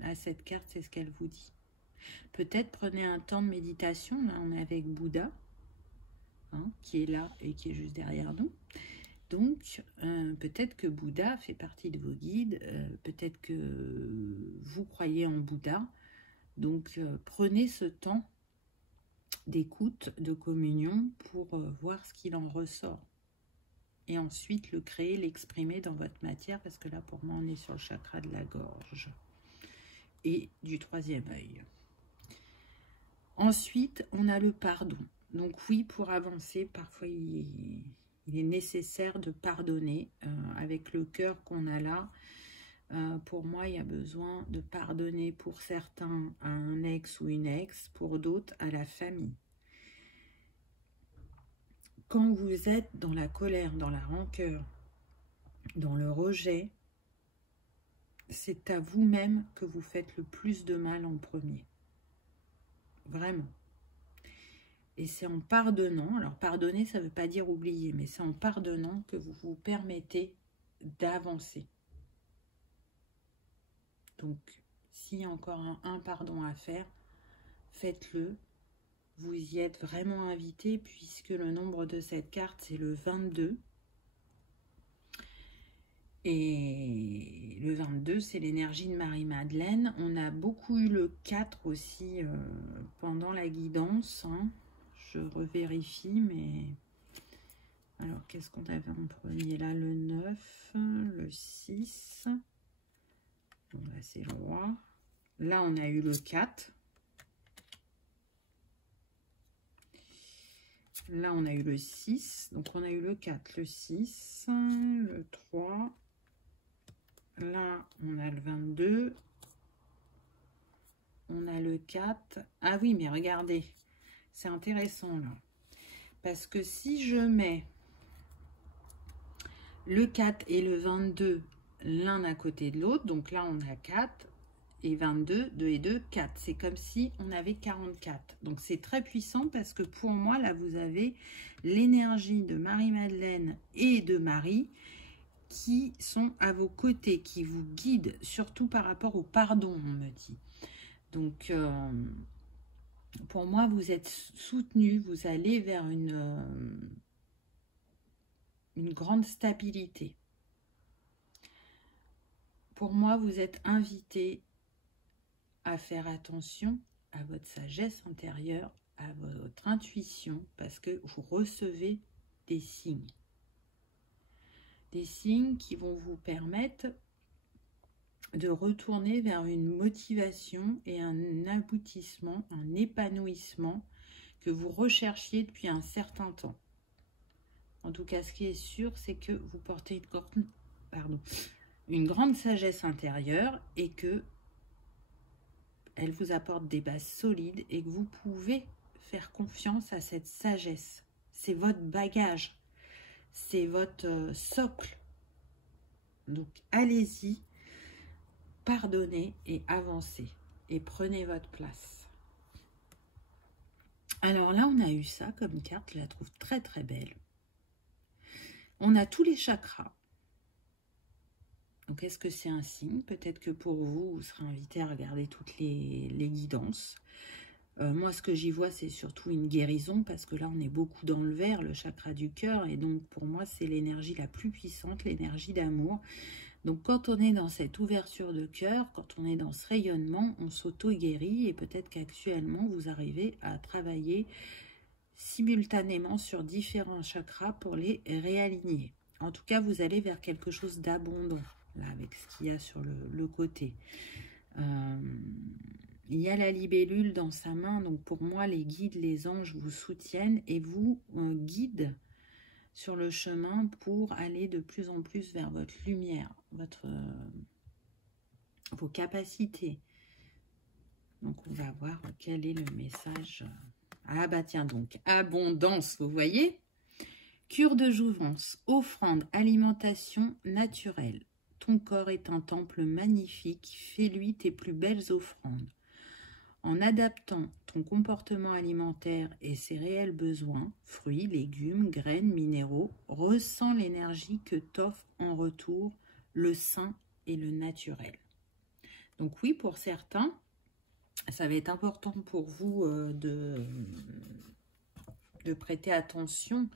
Là, cette carte, c'est ce qu'elle vous dit. Peut-être prenez un temps de méditation. Là, on est avec Bouddha, hein, qui est là et qui est juste derrière nous. Donc, peut-être que Bouddha fait partie de vos guides. Peut-être que vous croyez en Bouddha. Donc, prenez ce temps d'écoute, de communion pour voir ce qu'il en ressort. Et ensuite le créer, l'exprimer dans votre matière, parce que là, pour moi, on est sur le chakra de la gorge et du troisième œil. Ensuite, on a le pardon. Donc oui, pour avancer, parfois, il est nécessaire de pardonner avec le cœur qu'on a là. Pour moi, il y a besoin de pardonner pour certains à un ex ou une ex, pour d'autres à la famille. Quand vous êtes dans la colère, dans la rancœur, dans le rejet, c'est à vous-même que vous faites le plus de mal en premier. vraiment. Et c'est en pardonnant, alors pardonner, ça ne veut pas dire oublier, mais c'est en pardonnant que vous vous permettez d'avancer. Donc, s'il y a encore un pardon à faire, faites-le. Vous y êtes vraiment invité puisque le nombre de cette carte, c'est le 22. Et le 22, c'est l'énergie de Marie-Madeleine. On a beaucoup eu le 4 aussi pendant la guidance. Hein. Je revérifie, mais... Alors, qu'est-ce qu'on avait en premier là? Le 9, le 6. Bon, là, c'est le roi. Là, on a eu le 4. Là, on a eu le 6. Donc, on a eu le 4, le 6, le 3. Là, on a le 22. On a le 4. Ah oui, mais regardez. C'est intéressant, là. Parce que si je mets le 4 et le 22 l'un à côté de l'autre, donc là, on a 4 et 22, 2 et 2, 4. C'est comme si on avait 44. Donc, c'est très puissant parce que pour moi, là, vous avez l'énergie de Marie-Madeleine et de Marie qui sont à vos côtés, qui vous guident, surtout par rapport au pardon, on me dit. Donc, pour moi, vous êtes soutenu, vous allez vers une grande stabilité. Pour moi, vous êtes invité à faire attention à votre sagesse intérieure, à votre intuition, parce que vous recevez des signes. Des signes qui vont vous permettre de retourner vers une motivation et un aboutissement, un épanouissement que vous recherchiez depuis un certain temps. En tout cas, ce qui est sûr, c'est que vous portez une grande sagesse intérieure et que elle vous apporte des bases solides et que vous pouvez faire confiance à cette sagesse. C'est votre bagage, c'est votre socle. Donc, allez-y, pardonnez et avancez et prenez votre place. Alors là, on a eu ça comme carte, je la trouve très très belle. On a tous les chakras. Donc, est-ce que c'est un signe? Peut-être que pour vous, vous serez invité à regarder toutes les guidances. Moi, ce que j'y vois, c'est surtout une guérison, parce que là, on est beaucoup dans le vert, le chakra du cœur, et donc pour moi, c'est l'énergie la plus puissante, l'énergie d'amour. Donc, quand on est dans cette ouverture de cœur, quand on est dans ce rayonnement, on s'auto-guérit, et peut-être qu'actuellement, vous arrivez à travailler simultanément sur différents chakras pour les réaligner. En tout cas, vous allez vers quelque chose d'abondant, là, avec ce qu'il y a sur le côté. Il y a la libellule dans sa main, donc pour moi, les guides, les anges vous soutiennent et vous guident sur le chemin pour aller de plus en plus vers votre lumière, vos capacités. Donc, on va voir quel est le message. Ah bah tiens donc, abondance, vous voyez? Cure de jouvence, offrande, alimentation naturelle. Ton corps est un temple magnifique, fais-lui tes plus belles offrandes. En adaptant ton comportement alimentaire et ses réels besoins, fruits, légumes, graines, minéraux, ressens l'énergie que t'offre en retour le sain et le naturel. Donc oui, pour certains, ça va être important pour vous de prêter attention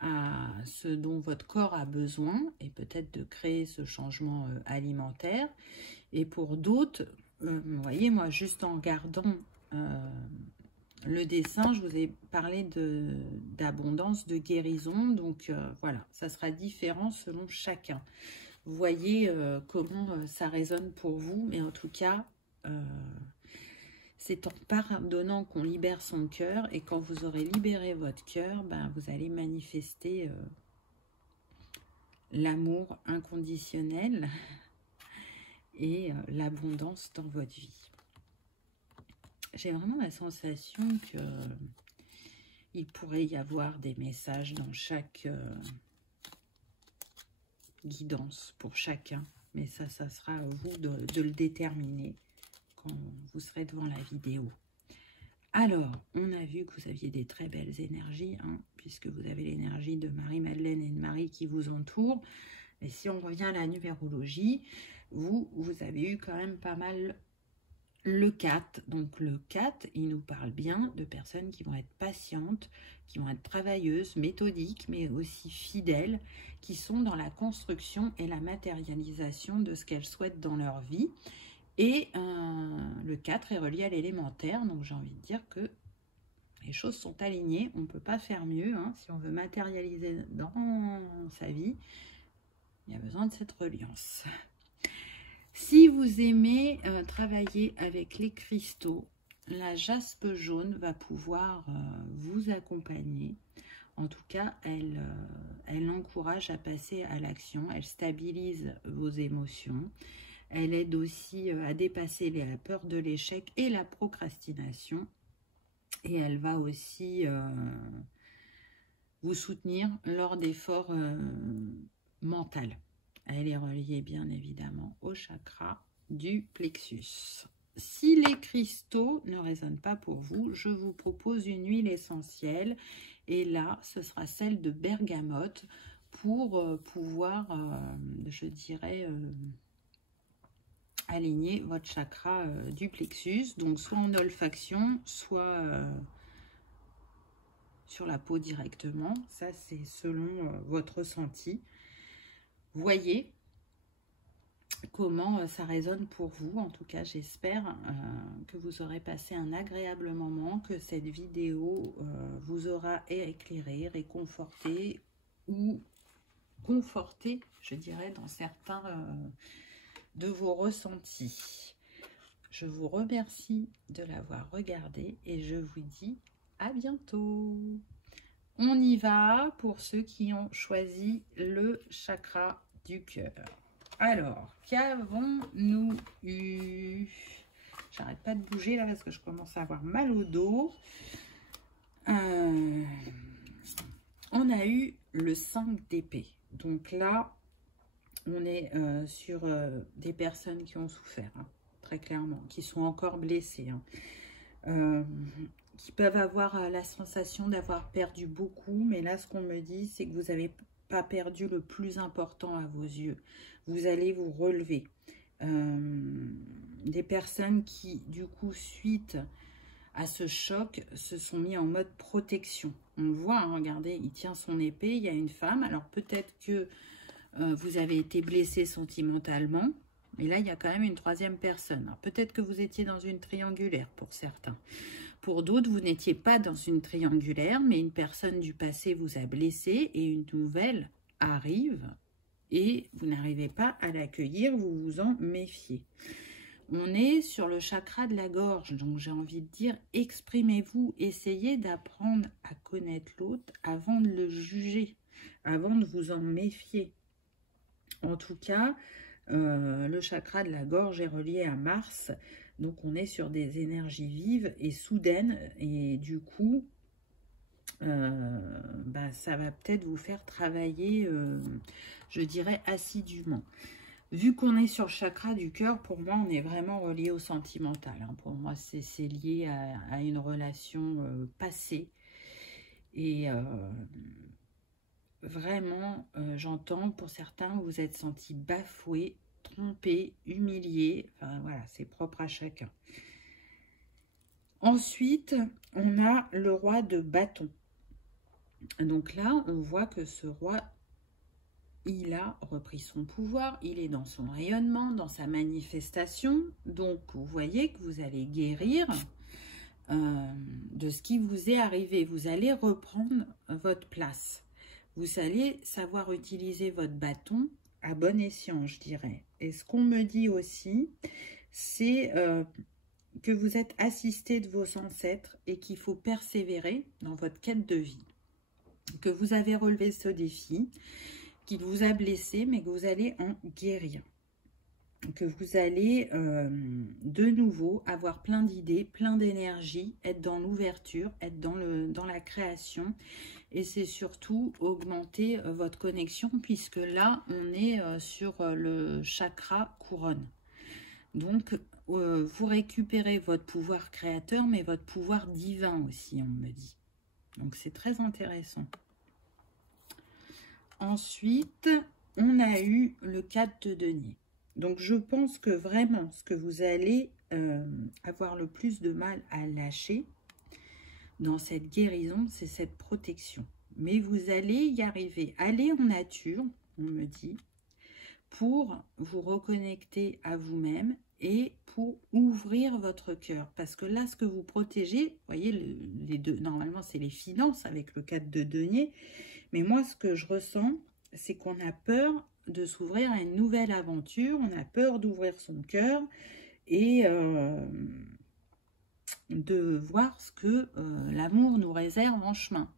à ce dont votre corps a besoin et peut-être de créer ce changement alimentaire. Et pour d'autres, vous voyez, moi, juste en regardant le dessin, je vous ai parlé d'abondance, de guérison. Donc, voilà, ça sera différent selon chacun. Vous voyez comment ça résonne pour vous. Mais en tout cas, c'est en pardonnant qu'on libère son cœur. Et quand vous aurez libéré votre cœur, ben, vous allez manifester l'amour inconditionnel et l'abondance dans votre vie. J'ai vraiment la sensation que il pourrait y avoir des messages dans chaque guidance pour chacun. Mais ça sera à vous de le déterminer quand vous serez devant la vidéo. Alors, on a vu que vous aviez des très belles énergies, hein, puisque vous avez l'énergie de Marie-Madeleine et de Marie qui vous entourent. Et si on revient à la numérologie, vous avez eu quand même pas mal le 4. Donc le 4, il nous parle bien de personnes qui vont être patientes, qui vont être travailleuses, méthodiques, mais aussi fidèles, qui sont dans la construction et la matérialisation de ce qu'elles souhaitent dans leur vie. Et le 4 est relié à l'élémentaire, donc j'ai envie de dire que les choses sont alignées, on ne peut pas faire mieux, hein. Si on veut matérialiser dans sa vie, il y a besoin de cette reliance. Si vous aimez travailler avec les cristaux, la jaspe jaune va pouvoir vous accompagner. En tout cas, elle encourage à passer à l'action, elle stabilise vos émotions. Elle aide aussi à dépasser la peur de l'échec et la procrastination. Et elle va aussi vous soutenir lors d'efforts mentaux. Elle est reliée bien évidemment au chakra du plexus. Si les cristaux ne résonnent pas pour vous, je vous propose une huile essentielle. Et là, ce sera celle de bergamote pour pouvoir, je dirais, aligner votre chakra du plexus, donc soit en olfaction, soit sur la peau directement. Ça, c'est selon votre ressenti. Voyez comment ça résonne pour vous. En tout cas, j'espère que vous aurez passé un agréable moment, que cette vidéo vous aura éclairé, réconforté ou conforté, je dirais, dans certains de vos ressentis. Je vous remercie de l'avoir regardé et je vous dis à bientôt. On y va pour ceux qui ont choisi le chakra du cœur. Alors, qu'avons-nous eu? J'arrête pas de bouger là parce que je commence à avoir mal au dos. On a eu le 5 d'épée. Donc là, on est sur des personnes qui ont souffert, hein, très clairement, qui sont encore blessées, hein, qui peuvent avoir la sensation d'avoir perdu beaucoup. Mais là, ce qu'on me dit, c'est que vous n'avez pas perdu le plus important à vos yeux. Vous allez vous relever. Des personnes qui, du coup, suite à ce choc, se sont mis en mode protection. On le voit, hein, regardez, il tient son épée, il y a une femme. Alors peut-être que vous avez été blessé sentimentalement, mais là, il y a quand même une troisième personne. Peut-être que vous étiez dans une triangulaire pour certains. Pour d'autres, vous n'étiez pas dans une triangulaire, mais une personne du passé vous a blessé et une nouvelle arrive et vous n'arrivez pas à l'accueillir, vous vous en méfiez. On est sur le chakra de la gorge, donc j'ai envie de dire, exprimez-vous, essayez d'apprendre à connaître l'autre avant de le juger, avant de vous en méfier. En tout cas, le chakra de la gorge est relié à Mars, donc on est sur des énergies vives et soudaines, et du coup, ça va peut-être vous faire travailler, je dirais, assidûment. Vu qu'on est sur le chakra du cœur, pour moi, on est vraiment relié au sentimental, hein. Pour moi, c'est lié à une relation passée. Et vraiment, j'entends, pour certains, vous vous êtes sentis bafoués, trompés, humiliés. Enfin, voilà, c'est propre à chacun. Ensuite, on a le roi de bâton. Donc là, on voit que ce roi, il a repris son pouvoir, il est dans son rayonnement, dans sa manifestation. Donc, vous voyez que vous allez guérir de ce qui vous est arrivé. Vous allez reprendre votre place. Vous allez savoir utiliser votre bâton à bon escient, je dirais. Et ce qu'on me dit aussi, c'est que vous êtes assisté de vos ancêtres et qu'il faut persévérer dans votre quête de vie. Que vous avez relevé ce défi, qu'il vous a blessé, mais que vous allez en guérir. Que vous allez de nouveau avoir plein d'idées, plein d'énergie, être dans l'ouverture, être dans la création. Et c'est surtout augmenter votre connexion, puisque là, on est sur le chakra couronne. Donc, vous récupérez votre pouvoir créateur, mais votre pouvoir divin aussi, on me dit. Donc, c'est très intéressant. Ensuite, on a eu le 4 de denier. Donc, je pense que vraiment, ce que vous allez avoir le plus de mal à lâcher dans cette guérison, c'est cette protection. Mais vous allez y arriver. Allez en nature, on me dit, pour vous reconnecter à vous-même et pour ouvrir votre cœur. Parce que là, ce que vous protégez, vous voyez, les deux, normalement, c'est les finances avec le 4 de denier. Mais moi, ce que je ressens, c'est qu'on a peur de s'ouvrir à une nouvelle aventure. On a peur d'ouvrir son cœur et de voir ce que l'amour nous réserve en chemin.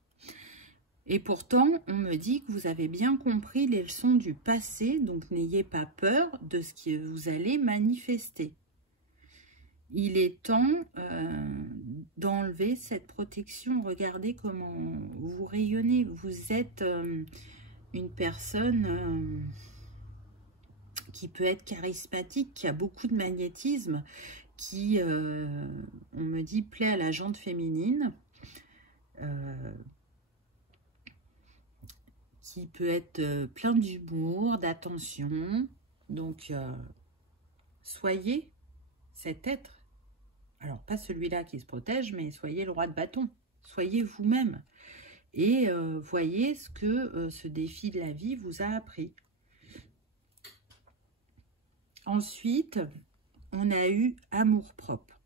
Et pourtant, on me dit que vous avez bien compris les leçons du passé, donc n'ayez pas peur de ce que vous allez manifester. Il est temps d'enlever cette protection. Regardez comment vous rayonnez. Vous êtes une personne qui peut être charismatique, qui a beaucoup de magnétisme, qui, on me dit, plaît à la jante féminine. Qui peut être plein d'humour, d'attention. Donc, soyez cet être. Alors, pas celui-là qui se protège, mais soyez le roi de bâton. Soyez vous-même. Et voyez ce que ce défi de la vie vous a appris. Ensuite, on a eu amour-propre.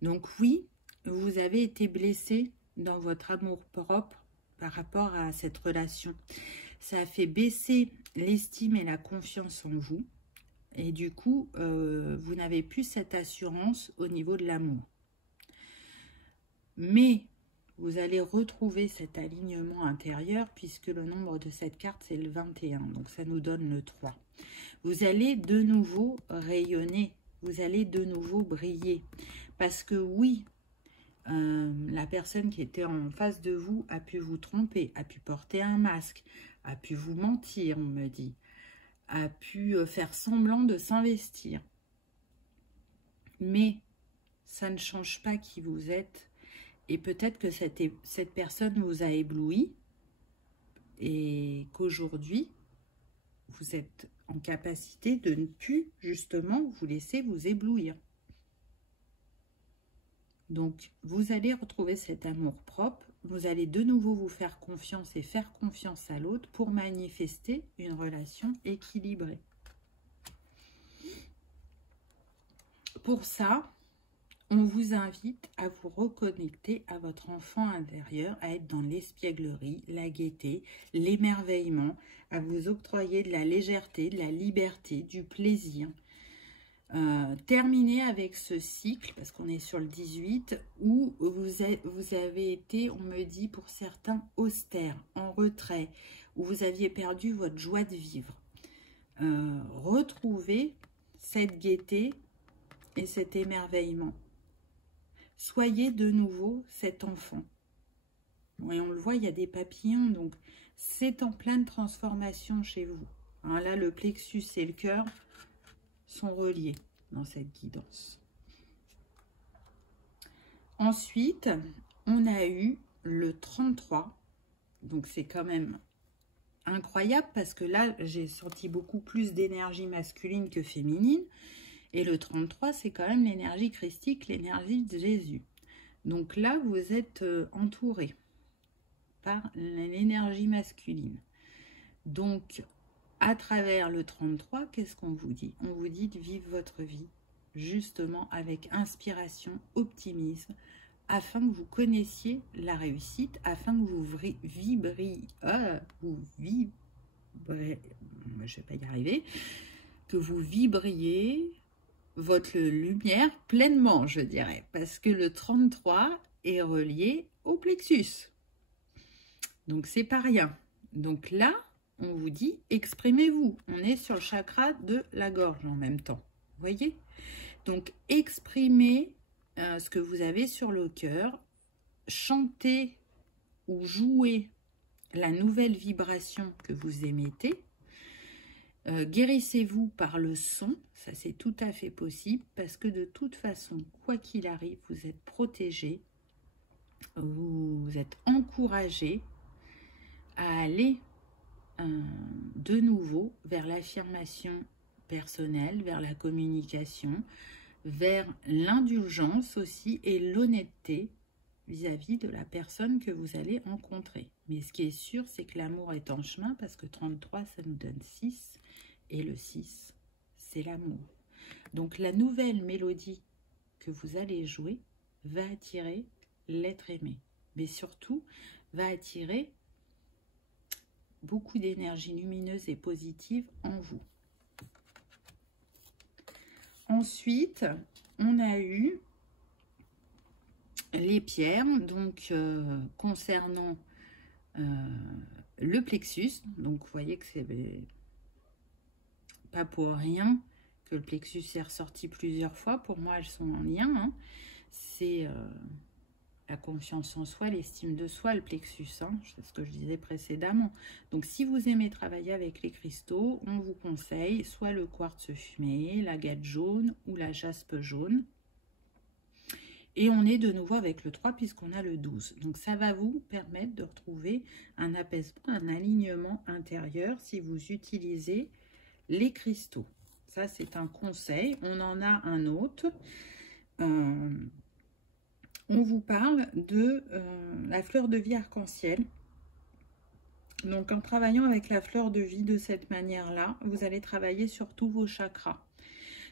Donc oui, vous avez été blessé dans votre amour-propre par rapport à cette relation. Ça a fait baisser l'estime et la confiance en vous. Et du coup, vous n'avez plus cette assurance au niveau de l'amour. Mais vous allez retrouver cet alignement intérieur puisque le nombre de cette carte, c'est le 21. Donc, ça nous donne le 3. Vous allez de nouveau rayonner. Vous allez de nouveau briller. Parce que oui, la personne qui était en face de vous a pu vous tromper, a pu porter un masque, a pu vous mentir, on me dit, a pu faire semblant de s'investir. Mais ça ne change pas qui vous êtes. Et peut-être que cette personne vous a ébloui et qu'aujourd'hui, vous êtes en capacité de ne plus justement vous laisser vous éblouir. Donc, vous allez retrouver cet amour propre. Vous allez de nouveau vous faire confiance et faire confiance à l'autre pour manifester une relation équilibrée. Pour ça, on vous invite à vous reconnecter à votre enfant intérieur, à être dans l'espièglerie, la gaieté, l'émerveillement, à vous octroyer de la légèreté, de la liberté, du plaisir. Terminer avec ce cycle, parce qu'on est sur le 18, où vous avez été, on me dit pour certains, austère, en retrait, où vous aviez perdu votre joie de vivre. Retrouvez cette gaieté et cet émerveillement. Soyez de nouveau cet enfant. Et on le voit, il y a des papillons, donc c'est en pleine transformation chez vous. Hein, là, le plexus et le cœur sont reliés dans cette guidance. Ensuite, on a eu le 33. Donc, c'est quand même incroyable parce que là, j'ai senti beaucoup plus d'énergie masculine que féminine. Et le 33, c'est quand même l'énergie christique, l'énergie de Jésus. Donc là, vous êtes entouré par l'énergie masculine. Donc, à travers le 33, qu'est-ce qu'on vous dit? On vous dit de vivre votre vie, justement, avec inspiration, optimisme, afin que vous connaissiez la réussite, afin que vous vibriez, je vais pas y arriver, que vous vibriez votre lumière pleinement, je dirais, parce que le 33 est relié au plexus. Donc, c'est pas rien. Donc là, on vous dit, exprimez-vous. On est sur le chakra de la gorge en même temps. Vous voyez? Donc, exprimez ce que vous avez sur le cœur. Chantez ou jouez la nouvelle vibration que vous émettez. Guérissez-vous par le son, ça c'est tout à fait possible, parce que de toute façon, quoi qu'il arrive, vous êtes protégé, vous êtes encouragé à aller de nouveau vers l'affirmation personnelle, vers la communication, vers l'indulgence aussi et l'honnêteté vis-à-vis de la personne que vous allez rencontrer. Mais ce qui est sûr, c'est que l'amour est en chemin parce que 33, ça nous donne 6 et le 6, c'est l'amour. Donc la nouvelle mélodie que vous allez jouer va attirer l'être aimé, mais surtout va attirer beaucoup d'énergie lumineuse et positive en vous. Ensuite, on a eu les pierres, donc concernant le plexus. Donc vous voyez que c'est pas pour rien que le plexus est ressorti plusieurs fois. Pour moi, elles sont en lien. Hein. C'est la confiance en soi, l'estime de soi, le plexus. Hein. C'est ce que je disais précédemment. Donc si vous aimez travailler avec les cristaux, on vous conseille soit le quartz fumé, l'agate jaune ou la jaspe jaune. Et on est de nouveau avec le 3 puisqu'on a le 12. Donc ça va vous permettre de retrouver un apaisement, un alignement intérieur si vous utilisez les cristaux. Ça c'est un conseil. On en a un autre. On vous parle de la fleur de vie arc-en-ciel. Donc en travaillant avec la fleur de vie de cette manière-là, vous allez travailler sur tous vos chakras.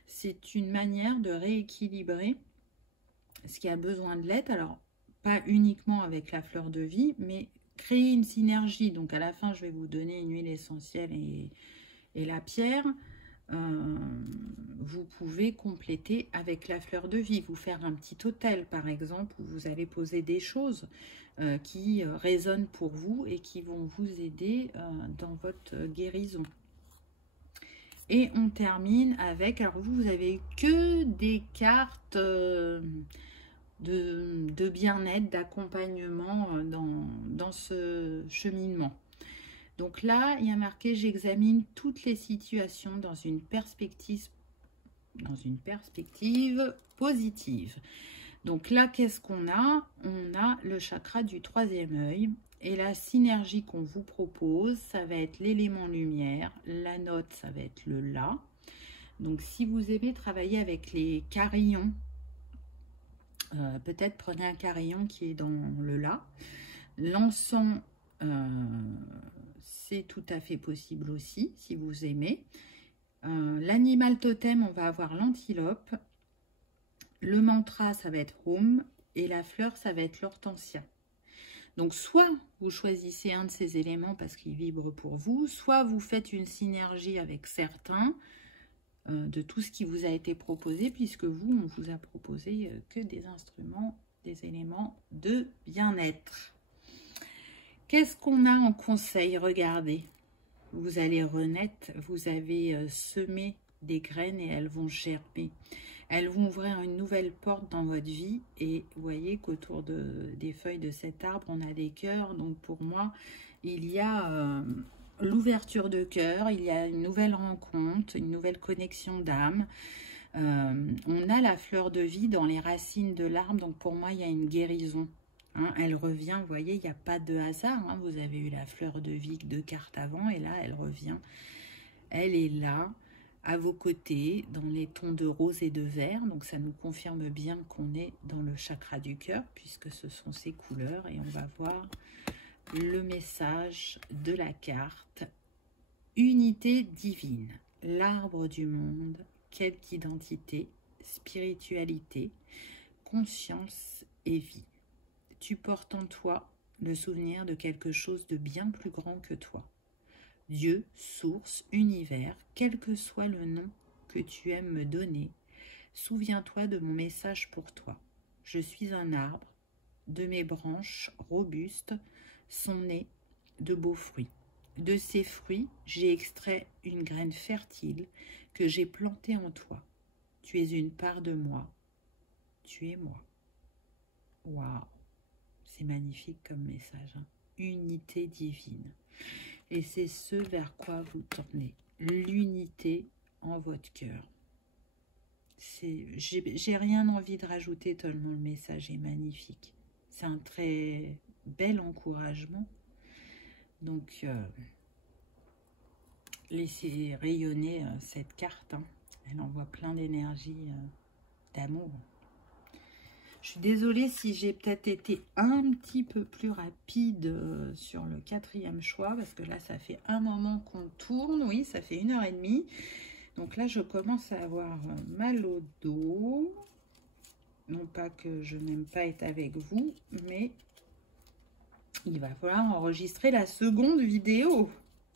C'est une manière de rééquilibrer ce qui a besoin de l'être, alors pas uniquement avec la fleur de vie, mais créer une synergie. Donc à la fin, je vais vous donner une huile essentielle et la pierre. Vous pouvez compléter avec la fleur de vie, vous faire un petit hôtel par exemple, où vous allez poser des choses qui résonnent pour vous et qui vont vous aider dans votre guérison. Et on termine avec, alors vous avez que des cartes de bien-être, d'accompagnement dans ce cheminement. Donc là, il y a marqué « J'examine toutes les situations dans une perspective positive ». Donc là, qu'est-ce qu'on a? On a le chakra du troisième œil. Et la synergie qu'on vous propose, ça va être l'élément lumière. La note, ça va être le La. Donc si vous aimez travailler avec les carillons, peut-être prenez un carillon qui est dans le La. L'encens, c'est tout à fait possible aussi, si vous aimez. L'animal totem, on va avoir l'antilope. Le mantra, ça va être Om. Et la fleur, ça va être l'hortensia. Donc, soit vous choisissez un de ces éléments parce qu'il vibre pour vous, soit vous faites une synergie avec certains de tout ce qui vous a été proposé, puisque vous, on vous a proposé que des instruments, des éléments de bien-être. Qu'est-ce qu'on a en conseil? Regardez, vous allez renaître, vous avez semé des graines et elles vont germer. Elles vont ouvrir une nouvelle porte dans votre vie et vous voyez qu'autour des feuilles de cet arbre, on a des cœurs. Donc pour moi, il y a l'ouverture de cœur, il y a une nouvelle rencontre, une nouvelle connexion d'âme. On a la fleur de vie dans les racines de l'arbre, donc pour moi, il y a une guérison. Hein, elle revient, vous voyez, il n'y a pas de hasard. Hein, vous avez eu la fleur de vie 2 cartes avant et là, elle revient. Elle est là, à vos côtés, dans les tons de rose et de vert. Donc, ça nous confirme bien qu'on est dans le chakra du cœur, puisque ce sont ces couleurs. Et on va voir le message de la carte. Unité divine, l'arbre du monde, quête d'identité, spiritualité, conscience et vie. Tu portes en toi le souvenir de quelque chose de bien plus grand que toi. Dieu, source, univers, quel que soit le nom que tu aimes me donner, souviens-toi de mon message pour toi. Je suis un arbre, de mes branches robustes sont nés de beaux fruits. De ces fruits, j'ai extrait une graine fertile que j'ai plantée en toi. Tu es une part de moi, tu es moi. Waouh, c'est magnifique comme message, hein. Unité divine. Et c'est ce vers quoi vous tournez. l'unité en votre cœur. J'ai rien envie de rajouter tellement le message est magnifique. C'est un très bel encouragement. Donc, laissez rayonner cette carte. Hein. Elle envoie plein d'énergie, d'amour. Je suis désolée si j'ai peut-être été un petit peu plus rapide sur le 4e choix, parce que là, ça fait un moment qu'on tourne. Oui, ça fait 1h30. Donc là, je commence à avoir mal au dos. Non pas que je n'aime pas être avec vous, mais il va falloir enregistrer la seconde vidéo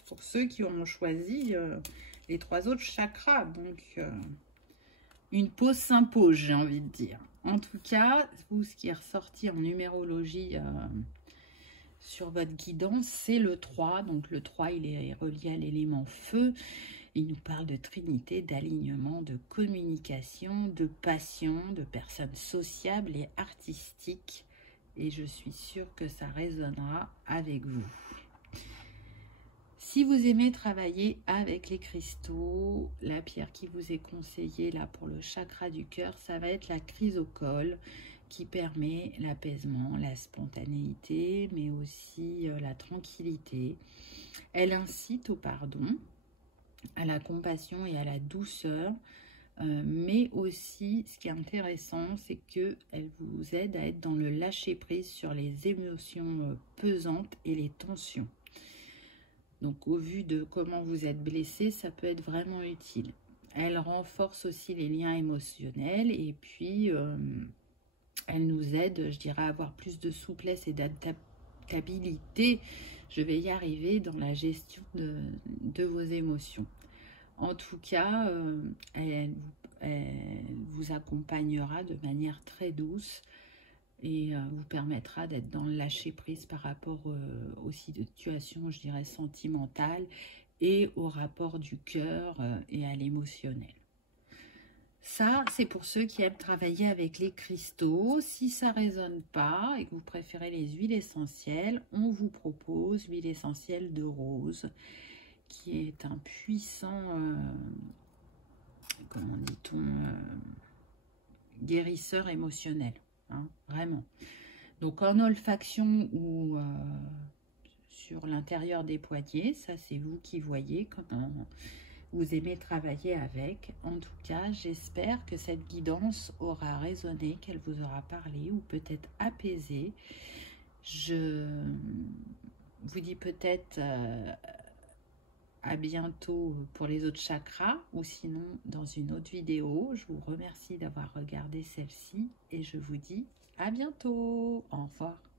pour ceux qui auront choisi les 3 autres chakras. Donc, une pause s'impose, j'ai envie de dire. En tout cas, vous, ce qui est ressorti en numérologie sur votre guidance, c'est le 3. Donc, le 3, il est relié à l'élément feu. Il nous parle de trinité, d'alignement, de communication, de passion, de personnes sociables et artistiques. Et je suis sûre que ça résonnera avec vous. Si vous aimez travailler avec les cristaux, la pierre qui vous est conseillée là pour le chakra du cœur, ça va être la chrysocole qui permet l'apaisement, la spontanéité, mais aussi la tranquillité. Elle incite au pardon, à la compassion et à la douceur, mais aussi, ce qui est intéressant, c'est qu'elle vous aide à être dans le lâcher-prise sur les émotions pesantes et les tensions. Donc, au vu de comment vous êtes blessé, ça peut être vraiment utile. Elle renforce aussi les liens émotionnels et puis, elle nous aide, je dirais, à avoir plus de souplesse et d'adaptabilité. Je vais y arriver dans la gestion de vos émotions. En tout cas, elle vous accompagnera de manière très douce et vous permettra d'être dans le lâcher-prise par rapport aux situations, je dirais, sentimentales et au rapport du cœur et à l'émotionnel. Ça, c'est pour ceux qui aiment travailler avec les cristaux. Si ça ne résonne pas et que vous préférez les huiles essentielles, on vous propose l'huile essentielle de rose, qui est un puissant, comment dit-on, guérisseur émotionnel. Hein, vraiment. Donc en olfaction ou sur l'intérieur des poignets, ça c'est vous qui voyez quand vous aimez travailler avec. En tout cas, j'espère que cette guidance aura résonné, qu'elle vous aura parlé ou peut-être apaisé. Je vous dis peut-être à bientôt pour les autres chakras ou sinon dans une autre vidéo. Je vous remercie d'avoir regardé celle-ci et je vous dis à bientôt. Au revoir.